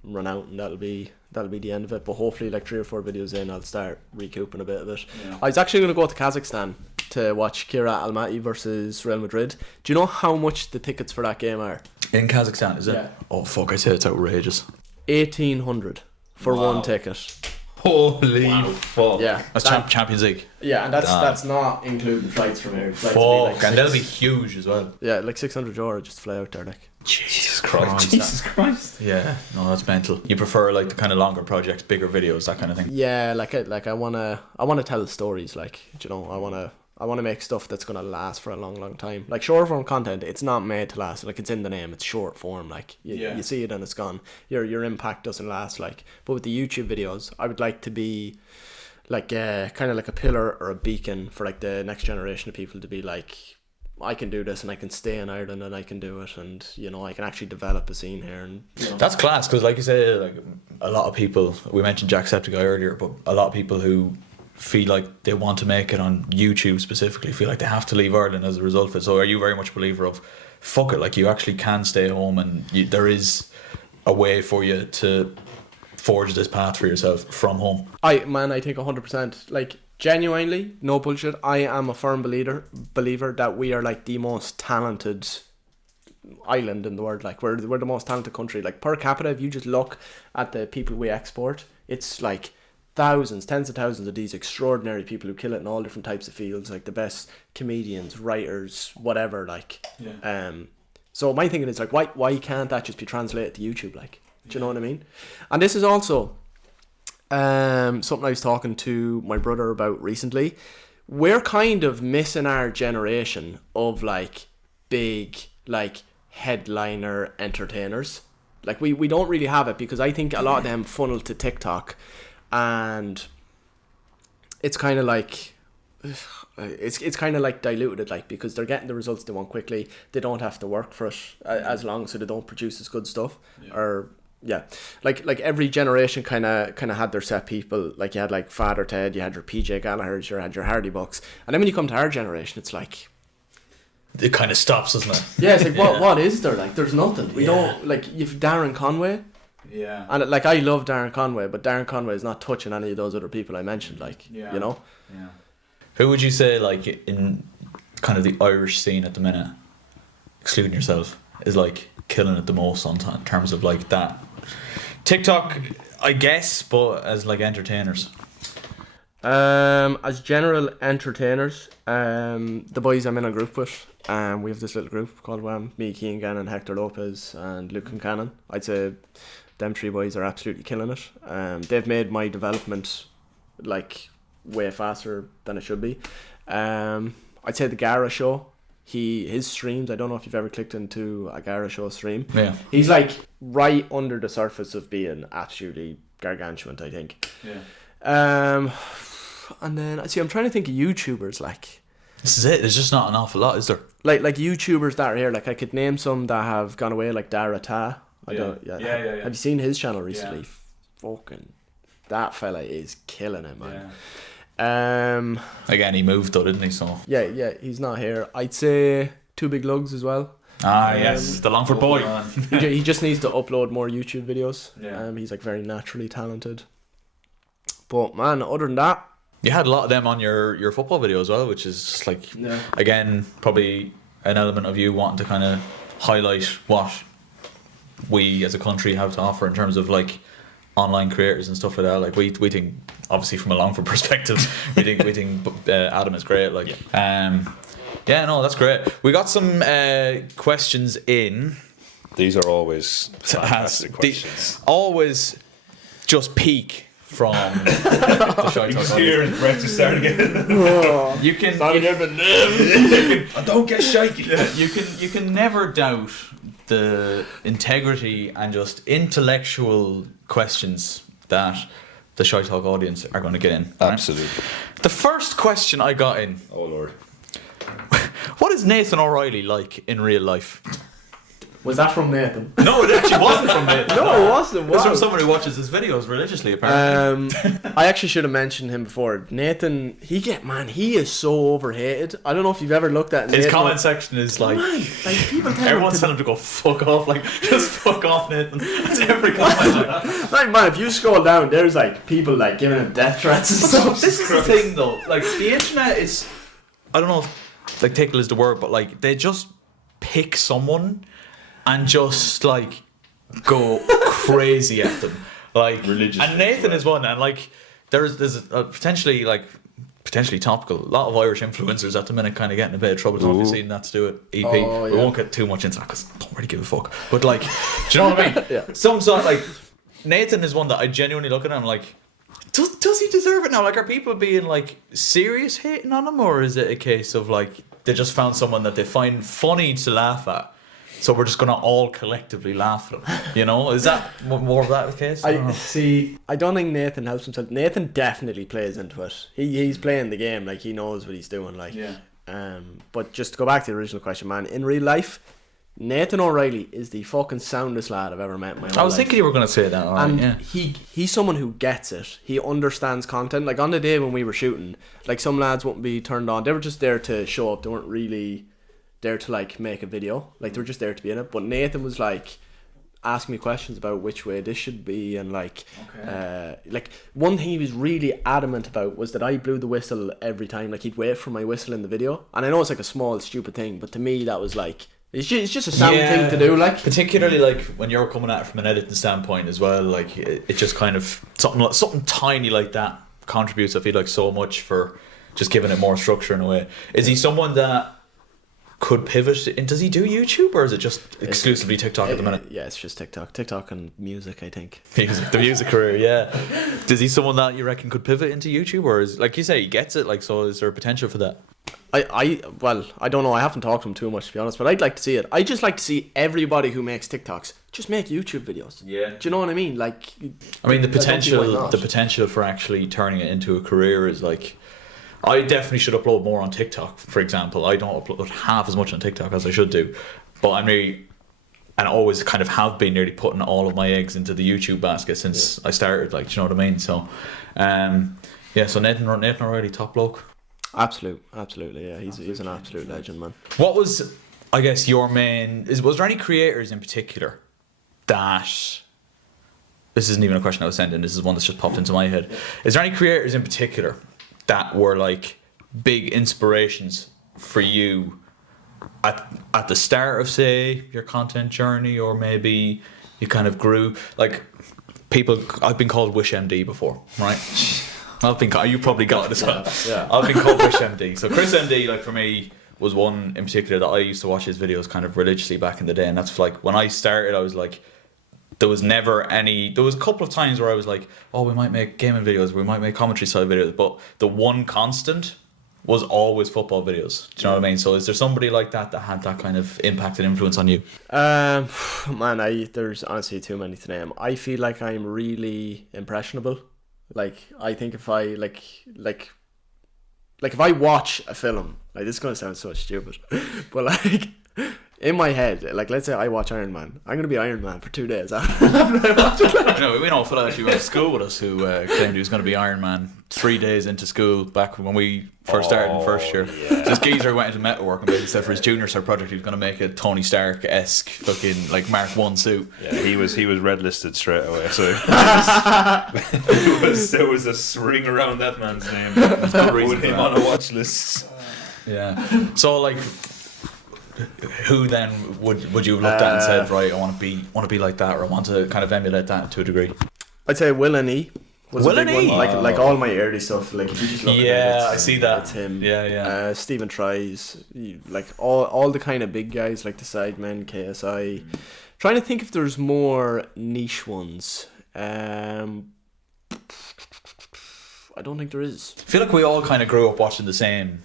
run out and that'll be the end of it. But hopefully, like 3 or 4 videos in, I'll start recouping a bit of it. Yeah. I was actually going to go to Kazakhstan to watch Kira Almaty versus Real Madrid. Do you know how much the tickets for that game are? In Kazakhstan, is it? Yeah. Oh fuck! I say it's outrageous. 1,800 for one ticket. Holy fuck! Yeah, That's Champions League. Yeah, and that's not including flights from here. Flights will be Fuck, like and they'll be huge as well. yeah, like €600 just to fly out there. Like, Jesus Christ! Jesus Christ! Yeah, no, that's mental. You prefer like the kind of longer projects, bigger videos, that kind of thing. yeah, I wanna tell stories. Like, you know, I wanna make stuff that's gonna last for a long time. Like short form content, it's not made to last. Like, it's in the name. It's short form. Like you see it and it's gone. Your impact doesn't last. Like, but with the YouTube videos, I would like to be like kind of like a pillar or a beacon for like the next generation of people to be like, I can do this and I can stay in Ireland and I can do it, and you know, I can actually develop a scene here. And you know. That's class because, like you say, like a lot of people. We mentioned Jacksepticeye earlier, but a lot of people who feel like they want to make it on YouTube specifically feel like they have to leave Ireland as a result of it. So, are you very much a believer of fuck it? Like, you actually can stay home, and there is a way for you to forge this path for yourself from home. I think 100%. Like, genuinely, no bullshit, I am a firm believer that we are like the most talented island in the world. Like, we're the most talented country. Like, per capita, if you just look at the people we export, it's like thousands, tens of thousands of these extraordinary people who kill it in all different types of fields, like the best comedians, writers, whatever, like. Yeah. So my thinking is like, why can't that just be translated to YouTube, like? Do you know what I mean? And this is also something I was talking to my brother about recently. We're kind of missing our generation of like big like headliner entertainers. Like we don't really have it, because I think a lot of them funnel to TikTok, and it's kind of like it's kind of like diluted, like, because they're getting the results they want quickly. They don't have to work for it as long, so they don't produce as good stuff. Or like every generation kind of had their set people. Like you had like Father Ted, you had your PJ Gallagher's, you had your Hardy Bucks, and then when you come to our generation, it's like It kind of stops, doesn't it? yeah, it's like what is there? Like there's nothing. We don't, like, you've Darren Conway. Yeah. And like I love Darren Conway, but Darren Conway is not touching any of those other people I mentioned. Like, you know. Yeah. Who would you say, like, in kind of the Irish scene at the minute, excluding yourself, is like killing it the most in terms of like that TikTok, I guess, but as like entertainers? As general entertainers, the boys I'm in a group with, we have this little group called me, Keane Gannon, Hector Lopez, and Luke Concannon. I'd say them three boys are absolutely killing it. They've made my development like way faster than it should be. I'd say the Gara show, his streams, I don't know if you've ever clicked into a Gara show stream. Yeah. He's like right under the surface of being absolutely gargantuan, I think. Yeah. And then I'm trying to think of YouTubers, like, This is it. There's just not an awful lot, is there? like YouTubers that are here. Like I could name some that have gone away, like Dara Ta. Yeah. Have you seen his channel recently? Yeah. Fucking that fella is killing it, man. Again, he moved though, didn't he? So Yeah, he's not here. I'd say Two Big Lugs as well. yes, the Longford boy. He just needs to upload more YouTube videos. Yeah. He's like very naturally talented. But man, other than that, You had a lot of them on your football video as well, which is just like, again, probably an element of you wanting to kind of highlight what we as a country have to offer in terms of like online creators and stuff like that. Like we think, obviously from a Longford perspective, we think Adam is great. Like, no, that's great. We got some questions in. These are always fantastic questions. Always just peak from the ShiteTalk. Here and breakfast start again. You can Don't get shaky. you can never doubt the integrity and just intellectual questions that the ShiteTalk audience are going to get in. Right? Absolutely. The first question I got in: Oh Lord. what is Nathan O'Reilly like in real life? was that from Nathan? No, it actually wasn't from Nathan. No, it wasn't. It's from Wow. someone who watches his videos religiously, apparently. I actually should have mentioned him before. Nathan, he is so overhated. I don't know if you've ever looked at His Nathan. comment section is like, Man, like people tell everyone's him telling him to go fuck off. Like, just fuck off, Nathan. That's every comment like that. like, man, if you scroll down, there's like people like giving him death threats and stuff. This is the thing, though. Like, the internet is, I don't know if like tickle is the word, but like they just pick someone and just like go crazy at them, like Religiously, And Nathan is one, and like there's a potentially topical. A lot of Irish influencers at the minute kind of getting a bit of trouble. Don't know if you've seen That's Do It EP. Oh, We yeah. won't get too much into that because I don't really give a fuck. But like, do you know what I mean? Yeah. Some sort like Nathan is one that I genuinely look at and I'm like, does he deserve it now? Like, are people being like serious hating on him, or is it a case of like they just found someone that they find funny to laugh at? So we're just gonna all collectively laugh at him, you know? Is that more of that the case? I don't know. I don't think Nathan helps himself. Nathan definitely plays into it. He's playing the game, like he knows what he's doing. Like, but just to go back to the original question, man. In real life, Nathan O'Reilly is the fucking soundest lad I've ever met in my life. I was thinking you were gonna say that. Right, And yeah. he's someone who gets it. He understands content. Like on the day when we were shooting, like some lads wouldn't be turned on. They were just there to show up. They weren't really there to like make a video. Like they were just there to be in it. But Nathan was like asking me questions about which way this should be, and like like one thing he was really adamant about was that I blew the whistle every time. Like he'd wait for my whistle in the video. And I know it's like a small stupid thing, but to me that was like It's just a sound thing to do, like. Particularly like when you're coming at it from an editing standpoint as well, like it just kind of something tiny like that contributes, I feel like, so much for just giving it more structure in a way. Is he someone that could pivot, and does he do YouTube, or is it just exclusively TikTok at the minute? Yeah, it's just TikTok and music, I think. The music career, yeah. Is he someone that you reckon could pivot into YouTube, or is, like you say, he gets it, like, so is there potential for that? Well, I don't know, I haven't talked to him too much, to be honest, but I'd like to see it. I just like to see everybody who makes TikToks just make YouTube videos. Yeah. Do you know what I mean? Like, I mean, the potential for actually turning it into a career is like, I definitely should upload more on TikTok, for example. I don't upload half as much on TikTok as I should do, but I'm really, and always kind of have been, nearly putting all of my eggs into the YouTube basket since I started, like, do you know what I mean? So, yeah, so Nathan O'Reilly, top bloke. Absolutely, yeah. He's an absolute legend, man. What was, I guess, your main... Was there any creators in particular that... This isn't even a question I was sending. This is one that's just popped into my head. Is there any creators in particular that were, like, big inspirations for you at the start of, say, your content journey, or maybe you kind of grew... Like, people... I've been called Wish MD before, right? You probably got it as well. Yeah. I've been called Chris MD. So Chris MD, like, for me, was one in particular that I used to watch his videos kind of religiously back in the day. And that's like, when I started, I was like, there was a couple of times where I was like, oh, we might make gaming videos, we might make commentary style videos, but the one constant was always football videos. Do you know what I mean? So is there somebody like that had that kind of impact and influence on you? Man, there's honestly too many to name. I feel like I'm really impressionable. Like, I think if I like if I watch a film, like, this is gonna sound so stupid, but like, in my head, like, let's say I watch Iron Man, I'm gonna be Iron Man for 2 days after I watch it. Like. No, we know a fellow actually went to school with us who claimed he was going to be Iron Man 3 days into school back when we first started in first year. Yeah. This geezer went into metalwork and basically said for his junior cert project he was going to make a Tony Stark-esque fucking, like, Mark 1 suit. Yeah, he was red listed straight away. So there was a string around that man's name. With him on a watch list. Yeah. So, like, who then would you have looked at and said, right, I want to be like that, or I want to kind of emulate that to a degree? I'd say Will and E. Will and E? Like all my early stuff, like, if you just look at it, I see that. It's him. Yeah. Stephen Tries, like all the kind of big guys, like the Sidemen, KSI. Trying to think if there's more niche ones. I don't think there is. I feel like we all kind of grew up watching the same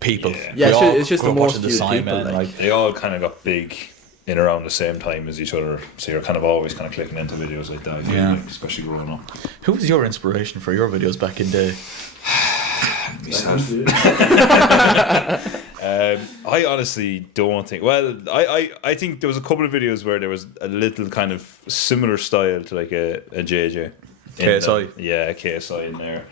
people. Yeah, it's just the most viewed people. Like, they all kind of got big in around the same time as each other, so you're kind of always kind of clicking into videos like that. Yeah. Like, especially growing up. Who was your inspiration for your videos back in the day? Myself. I honestly don't think. Well, I think there was a couple of videos where there was a little kind of similar style to like a JJ. KSI. KSI in there.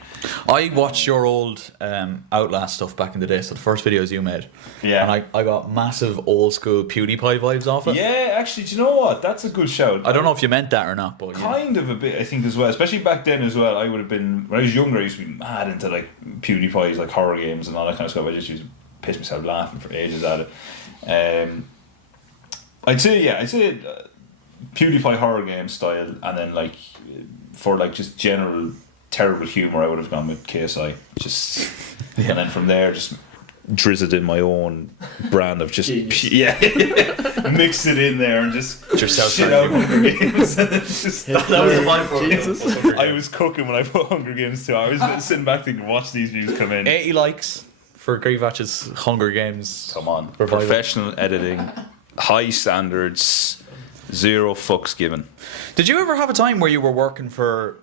I watched your old Outlast stuff back in the day, so the first videos you made. Yeah. And I got massive old school PewDiePie vibes off it. Yeah, actually, do you know what? That's a good shout. I don't know if you meant that or not, but kind of a bit, I think, as well. Especially back then as well. I would have been, when I was younger, I used to be mad into like PewDiePie's like horror games and all that kind of stuff. I just used to piss myself laughing for ages at it. I'd say PewDiePie horror game style, and then like for like just general terrible humour, I would have gone with KSI. Just and then from there, just drizzled in my own brand of just mixed it in there and just shit out Hunger Games. And just, that was the vibe for Jesus. I was cooking when I put Hunger Games too. I was sitting back thinking, watch these views come in. 80 likes for Grievatch's Hunger Games. Come on, professional editing, high standards, zero fucks given. Did you ever have a time where you were working for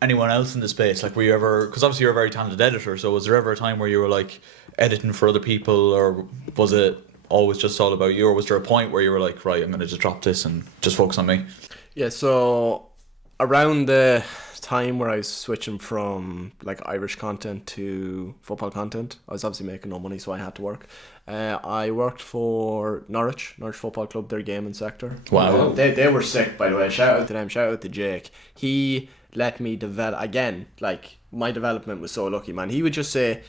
anyone else in the space? Like, were you ever, because obviously you're a very talented editor, so was there ever a time where you were like editing for other people, or was it always just all about you, or was there a point where you were like, right, I'm going to just drop this and just focus on me? Yeah, so around the time where I was switching from like Irish content to football content, I was obviously making no money, so I had to work. I worked for Norwich Football Club, their gaming sector. Wow. They were sick, by the way. Shout out to them, shout out to Jake. He let me develop, again, like, my development was so lucky, man. He would just say,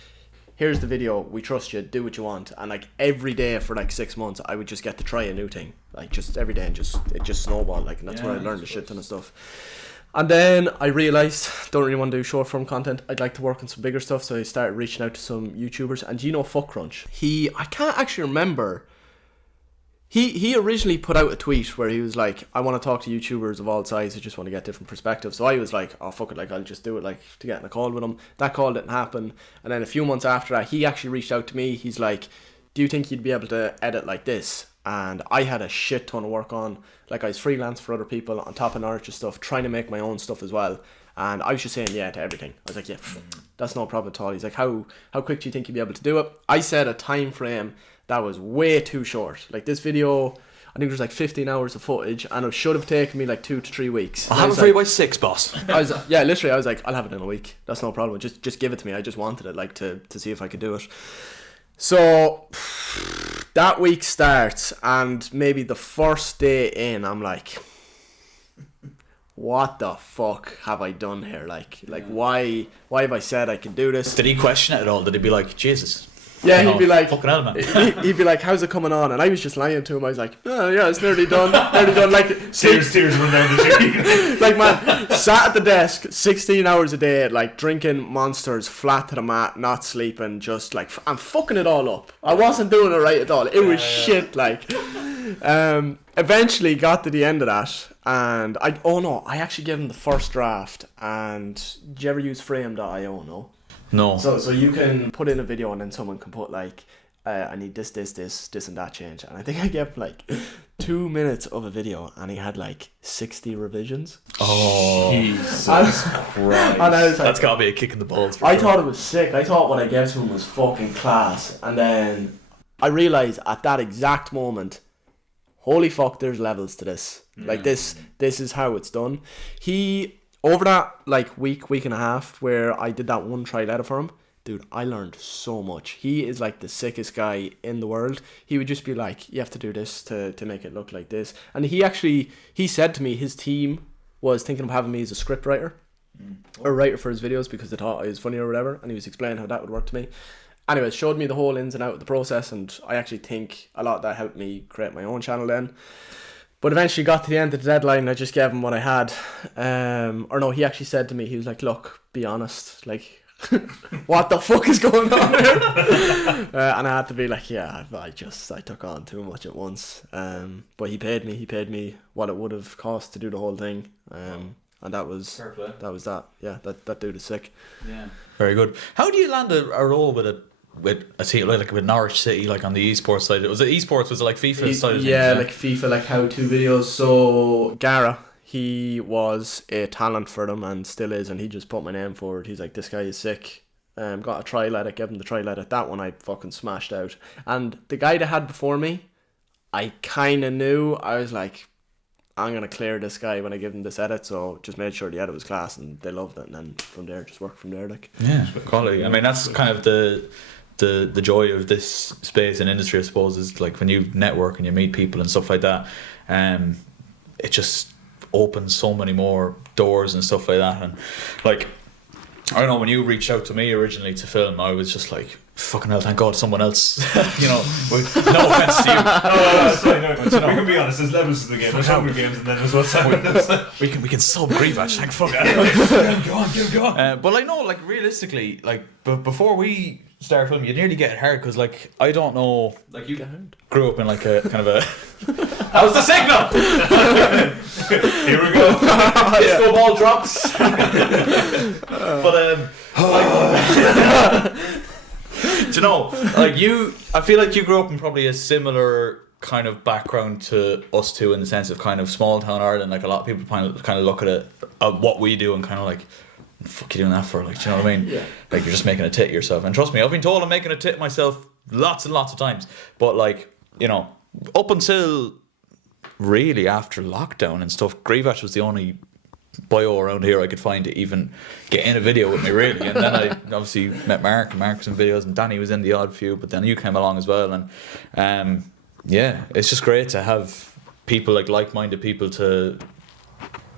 here's the video, we trust you, do what you want. And like every day for like 6 months, I would just get to try a new thing, like just every day, and it just snowballed, like, and that's where I learned a shit ton of stuff. And then I realised, don't really want to do short form content, I'd like to work on some bigger stuff, so I started reaching out to some YouTubers. And you know Fuck Crunch? I can't actually remember, he originally put out a tweet where he was like, I want to talk to YouTubers of all sizes, I just want to get different perspectives. So I was like, oh fuck it, like I'll just do it, like, to get in a call with him. That call didn't happen. And then a few months after that, he actually reached out to me. He's like, do you think you'd be able to edit like this? And I had a shit ton of work on, like I was freelance for other people on top of Norwich stuff, trying to make my own stuff as well. And I was just saying yeah to everything. I was like, yeah, that's no problem at all. He's like, how quick do you think you'd be able to do it? I said a time frame that was way too short. Like this video, I think there's like 15 hours of footage, and it should have taken me like 2 to 3 weeks. I'll have it for you by 6, boss. I was literally, I was like, I'll have it in a week. That's no problem. Just give it to me. I just wanted it, like, to see if I could do it. So that week starts, and maybe the first day in, I'm like, what the fuck have I done here? Like why have I said I can do this? Did he question it at all? Did he be like, Jesus? Yeah, he'd be like, fucking hell, man. He'd be like, how's it coming on? And I was just lying to him. I was like, oh yeah, it's nearly done. Like Tears run down the cheek. like, man, sat at the desk 16 hours a day, like drinking Monsters, flat to the mat, not sleeping, just like, I'm fucking it all up. I wasn't doing it right at all. It was shit. Like, eventually got to the end of that, and I actually gave him the first draft. And did you ever use frame.io? No. So you can put in a video, and then someone can put like, I need this and that change. And I think I gave like 2 minutes of a video, and he had like 60 revisions. Oh, Jesus Christ. And I was like, that's gotta be a kick in the balls. I thought it was sick. I thought what I gave to him was fucking class. And then I realised at that exact moment, holy fuck, there's levels to this. Like this is how it's done. Over that like week and a half where I did that one trial edit for him, dude, I learned so much. He is like the sickest guy in the world. He would just be like, you have to do this to make it look like this. And he said to me his team was thinking of having me as a script writer or writer for his videos because they thought I was funny or whatever, and he was explaining how that would work to me. Anyways, showed me the whole ins and out of the process, and I actually think a lot of that helped me create my own channel then. But eventually got to the end of the deadline. I just gave him what I had. Or no, he actually said to me, he was like, look, be honest, like, what the fuck is going on here? And I had to be like, yeah, I took on too much at once. But he paid me what it would have cost to do the whole thing. And that was that. Yeah, that dude is sick. Yeah, very good. How do you land a role with a team like with Norwich City, like on the esports side? Was it esports? Was it like FIFA side of things? Yeah, like FIFA, like how-to videos. So Gara, he was a talent for them and still is, and he just put my name forward. He's like, this guy is sick. Got a trial edit, gave him the trial edit. That one I fucking smashed out. And the guy that had before me, I kind of knew. I was like, I'm going to clear this guy when I give him this edit. So just made sure the edit was class, and they loved it. And then from there, just worked from there. Like, yeah, quality. I mean, that's kind of the joy of this space and industry, I suppose, is like when you network and you meet people and stuff like that, it just opens so many more doors and stuff like that. And like, I don't know, when you reached out to me originally to film, I was just like, fucking hell, thank God someone else, no offense to you. No, we can be honest, there's levels to the game. There's Hunger Games, and then there's what's happening. we can sub Grievous, thank fuck. Go on. But like, no, like realistically, like before we start filming, you nearly get it hard because like, I don't know, like you grew up in like a kind of a how's the signal? Here we go. Disco ball drops. But do you know, like I feel like you grew up in probably a similar kind of background to us two, in the sense of kind of small town Ireland. Like a lot of people kind of look at it, what we do, and kind of like, what the fuck are you doing that for? Like, do you know what I mean? Yeah. Like, you're just making a tit yourself. And trust me, I've been told I'm making a tit myself lots and lots of times. But like, you know, up until really after lockdown and stuff, Grievous was the only bio around here I could find to even get in a video with me, really. And then I obviously met Mark, and Mark was in videos, and Danny was in the odd few, but then you came along as well. And yeah, it's just great to have people, like-minded people to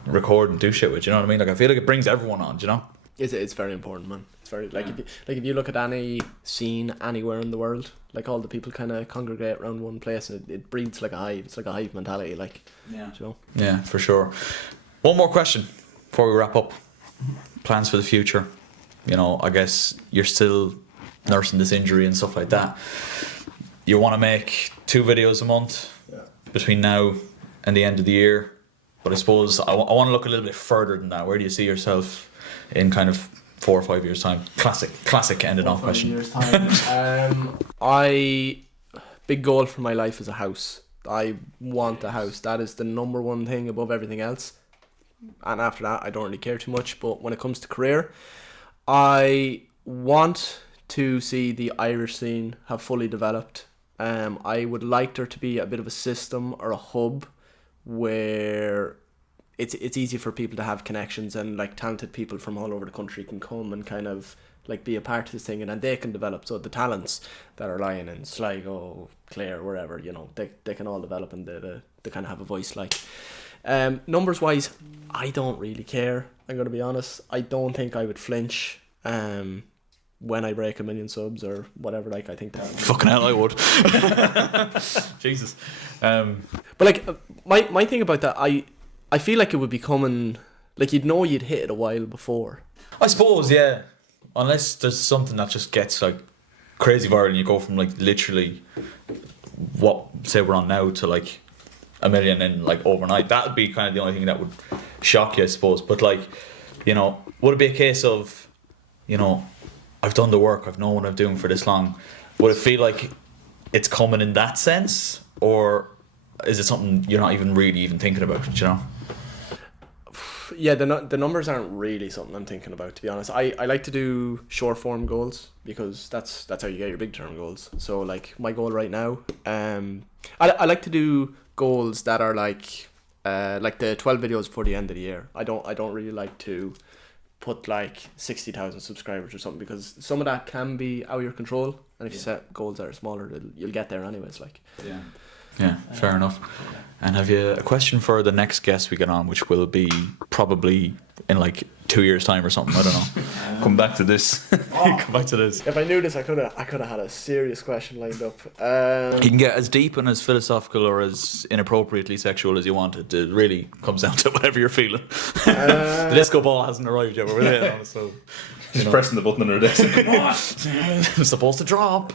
record and do shit with, you know what I mean? Like, I feel like it brings everyone on, do you know? It's very important, man. It's very if you look at any scene anywhere in the world, like all the people kind of congregate around one place, and it breeds like a hive. It's like a hive mentality, like Yeah, for sure. One more question before we wrap up. Plans for the future. You know, I guess you're still nursing this injury and stuff like that. You want to make 2 videos a month between now and the end of the year. But I suppose I want to look a little bit further than that. Where do you see yourself in kind of 4 or 5 years' time? Classic ended on question. 5 years time. Big goal for my life is a house. I want a house. That is the number one thing above everything else. And after that, I don't really care too much. But when it comes to career, I want to see the Irish scene have fully developed. I would like there to be a bit of a system or a hub where it's easy for people to have connections, and like talented people from all over the country can come and kind of like be a part of this thing, and then they can develop. So the talents that are lying in Sligo, Clare, wherever, you know, they can all develop, and they kind of have a voice. Like numbers wise, I don't really care. I'm gonna be honest. I don't think I would flinch when I break 1 million subs or whatever. Like I think that Fucking hell, I would. Jesus. But like my thing about that, I feel like it would be coming, like you'd know you'd hit it a while before. I suppose, yeah. Unless there's something that just gets like crazy viral and you go from like literally what say we're on now to like 1 million in like overnight. That would be kind of the only thing that would shock you, I suppose. But like, you know, would it be a case of, you know, I've done the work, I've known what I'm doing for this long. Would it feel like it's coming in that sense, or is it something you're not even really thinking about? You know? Yeah, the numbers aren't really something I'm thinking about, to be honest. I like to do short form goals because that's how you get your big term goals. So like my goal right now, I like to do goals that are like the 12 videos for the end of the year. I don't really like to put like 60,000 subscribers or something, because some of that can be out of your control, and if you set goals that are smaller, you'll get there anyways. Like yeah, fair enough. And have you a question for the next guest we get on, which will be probably in like 2 years' time or something? I don't know. Come back to this. Come back to this. If I knew this, I could have had a serious question lined up. You can get as deep and as philosophical or as inappropriately sexual as you want. It really comes down to whatever you're feeling. The disco ball hasn't arrived yet, but we're there, so Just pressing the button on her desk. it's supposed to drop.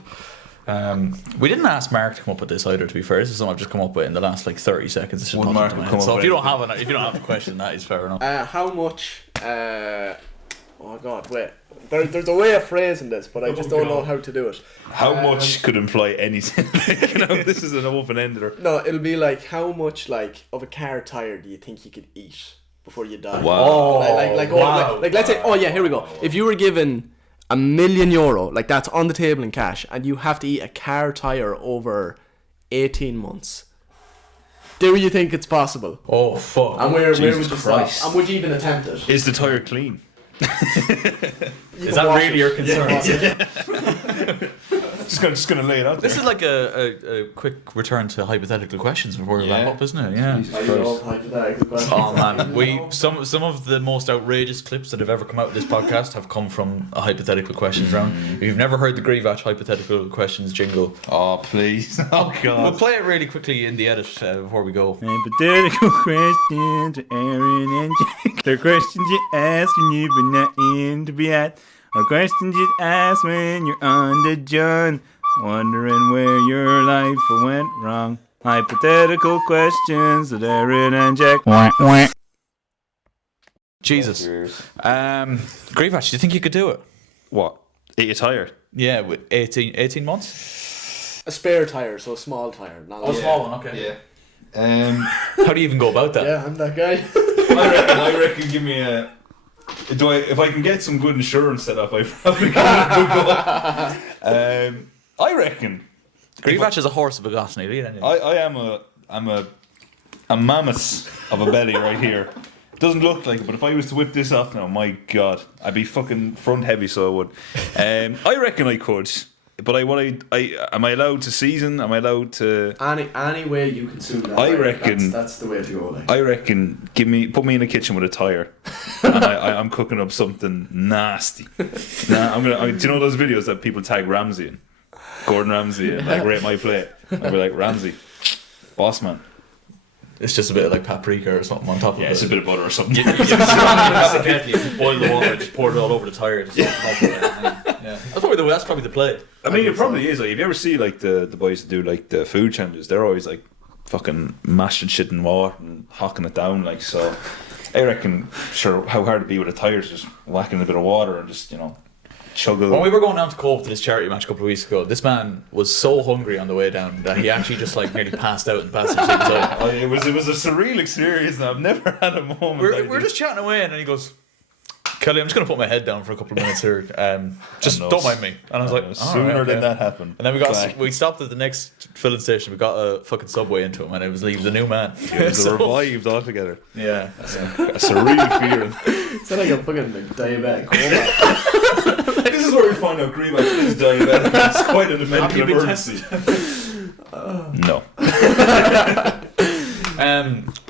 We didn't ask Mark to come up with this either, to be fair. This is something I've just come up with in the last like 30 seconds. This One Mark will come up so with if you don't have a question, that is fair enough. How much oh god, wait. There's a way of phrasing this, but I just don't know how to do it. How much could imply anything? You know, this is an open-ender. No, it'll be like, how much like of a car tire do you think you could eat before you die? Wow. Like let's say, oh yeah, here we go. If you were given €1 million, like that's on the table in cash, and you have to eat a car tire over 18 months, do you think it's possible? Oh fuck! And where would you Jesus stop? Christ. And would you even attempt it? Is the tire clean? Is that really your concern? Just gonna lay it out there. This is like a quick return to hypothetical questions before we wrap up, isn't it? Yeah. I love hypothetical questions. Oh man, some of the most outrageous clips that have ever come out of this podcast have come from a hypothetical questions round. If you've never heard the Greevatch hypothetical questions jingle, Oh please! Oh god! we'll play it really quickly in the edit before we go. Hypothetical questions to Aaron and Jack. They're questions you ask when you've been not in to be at. Or questions you ask when you're on the John, wondering where your life went wrong. Hypothetical questions with Aaron and Jack. Jesus. Greevatch, do you think you could do it? What? Eat a tire? Yeah, with 18 months? A spare tire, so a small tire. Not a Small one, okay. Yeah. How do you even go about that? Yeah, I'm that guy. I reckon. Give me a. If I can get some good insurance set up, I probably can. I reckon. Greevatch is a horse of a goss, Neil. I'm a mammoth of a belly right here. It doesn't look like it, but if I was to whip this off now, my god, I'd be fucking front heavy, so I would. I reckon I could. but I am I allowed to season? Am I allowed to? Any way you consume that. I way, reckon- that's the way to go. Like. I reckon put me in the kitchen with a tire, and I'm cooking up something nasty. Nah, do you know those videos that people tag Ramsay in? Gordon Ramsay and like rate my plate. I'll be like, Ramsay, boss man. It's just a bit of like paprika or something on top of it. Yeah, it's a bit of butter or something. You boil the water, just pour it all over the tire. Just yeah. That's probably the play. I mean, it probably is. Like, if you ever see like the boys that do like the food challenges, they're always like fucking mashing shit in water and hocking it down. Like, so I reckon, sure, how hard it'd be with a tire, just whacking a bit of water and just chug it. When we were going down to Cove to this charity match a couple of weeks ago, this man was so hungry on the way down that he actually just like nearly passed out in the passenger seat. It was a surreal experience. And I've never had a moment. We're just chatting away, and then he goes, "Kelly, I'm just going to put my head down for a couple of minutes here. Just don't mind me." And I was like, sooner than that happened. And then we stopped at the next filling station. We got a fucking Subway into him, and he was a new man. He was revived altogether. Yeah. A surreal feeling. It's like a fucking diabetic coma. This is where we find out Greenback is diabetic. It's quite an medical Have you been emergency. No.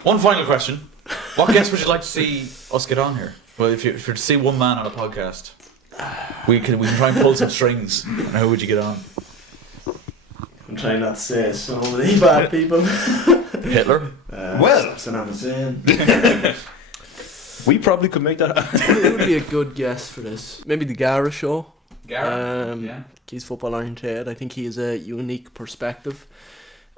One final question. What guest would you like to see us get on here? Well, if you're to see one man on a podcast, we can try and pull some strings. And who would you get on? I'm trying not to say so many bad people. Hitler? Saddam Hussein. We probably could make that happen. It would be a good guess for this. Maybe the Gara show. Gareth? Yeah. He's football oriented. I think he has a unique perspective.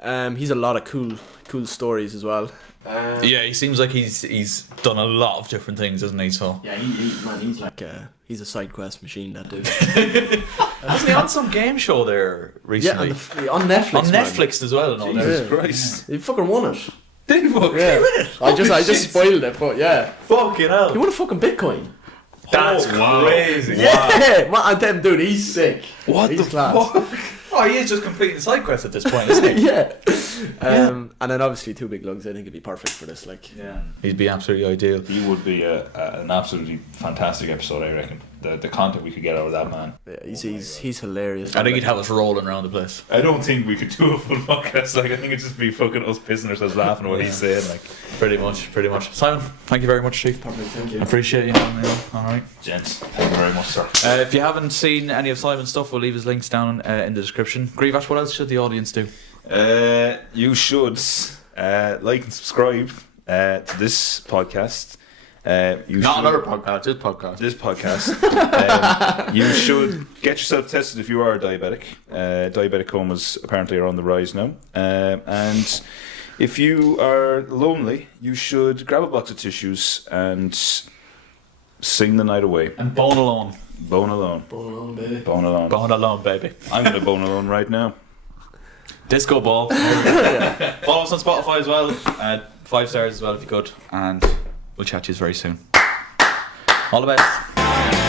He's a lot of cool stories as well. Yeah, he seems like he's done a lot of different things, hasn't he? So Yeah, he's like he's a side quest machine, that dude. wasn't he on some game show there recently? Yeah, on Netflix. On Netflix as well, and all that. Jesus Christ. He fucking won it. Did he fucking Yeah. win it? I just spoiled it, but yeah. Fucking hell. He won a fucking Bitcoin. That's crazy. Yeah, man, and then dude, he's sick. What he's the class. fuck? Oh, he is just completing side quests at this point, isn't he? Yeah. And then obviously Two Big Lugs. I think it'd be perfect for this. Like, Yeah. He'd be absolutely ideal. He would be an absolutely fantastic episode, I reckon. The content we could get out of that man. yeah, he's hilarious. I think he'd have us rolling around the place. I don't think we could do a full podcast. Like, I think it'd just be fucking us pissing ourselves laughing at what he's saying. Like, Pretty much. Simon, thank you very much, Chief. Perfect, thank you. I appreciate you having me on. Alright. gents, thank you very much, sir. If you haven't seen any of Simon's stuff, we'll leave his links down in the description. Grievash, what else should the audience do? You should like and subscribe to this podcast. Another podcast, this podcast. This podcast. You should get yourself tested if you are diabetic. Diabetic comas apparently are on the rise now. And if you are lonely, you should grab a box of tissues and sing the night away. And bone alone. Bone alone. Bone alone, baby. Bone alone. Bone alone, baby. I'm going to bone alone right now. Disco ball. Follow us on Spotify as well. 5 stars as well if you could. And we'll chat to you very soon. All the best.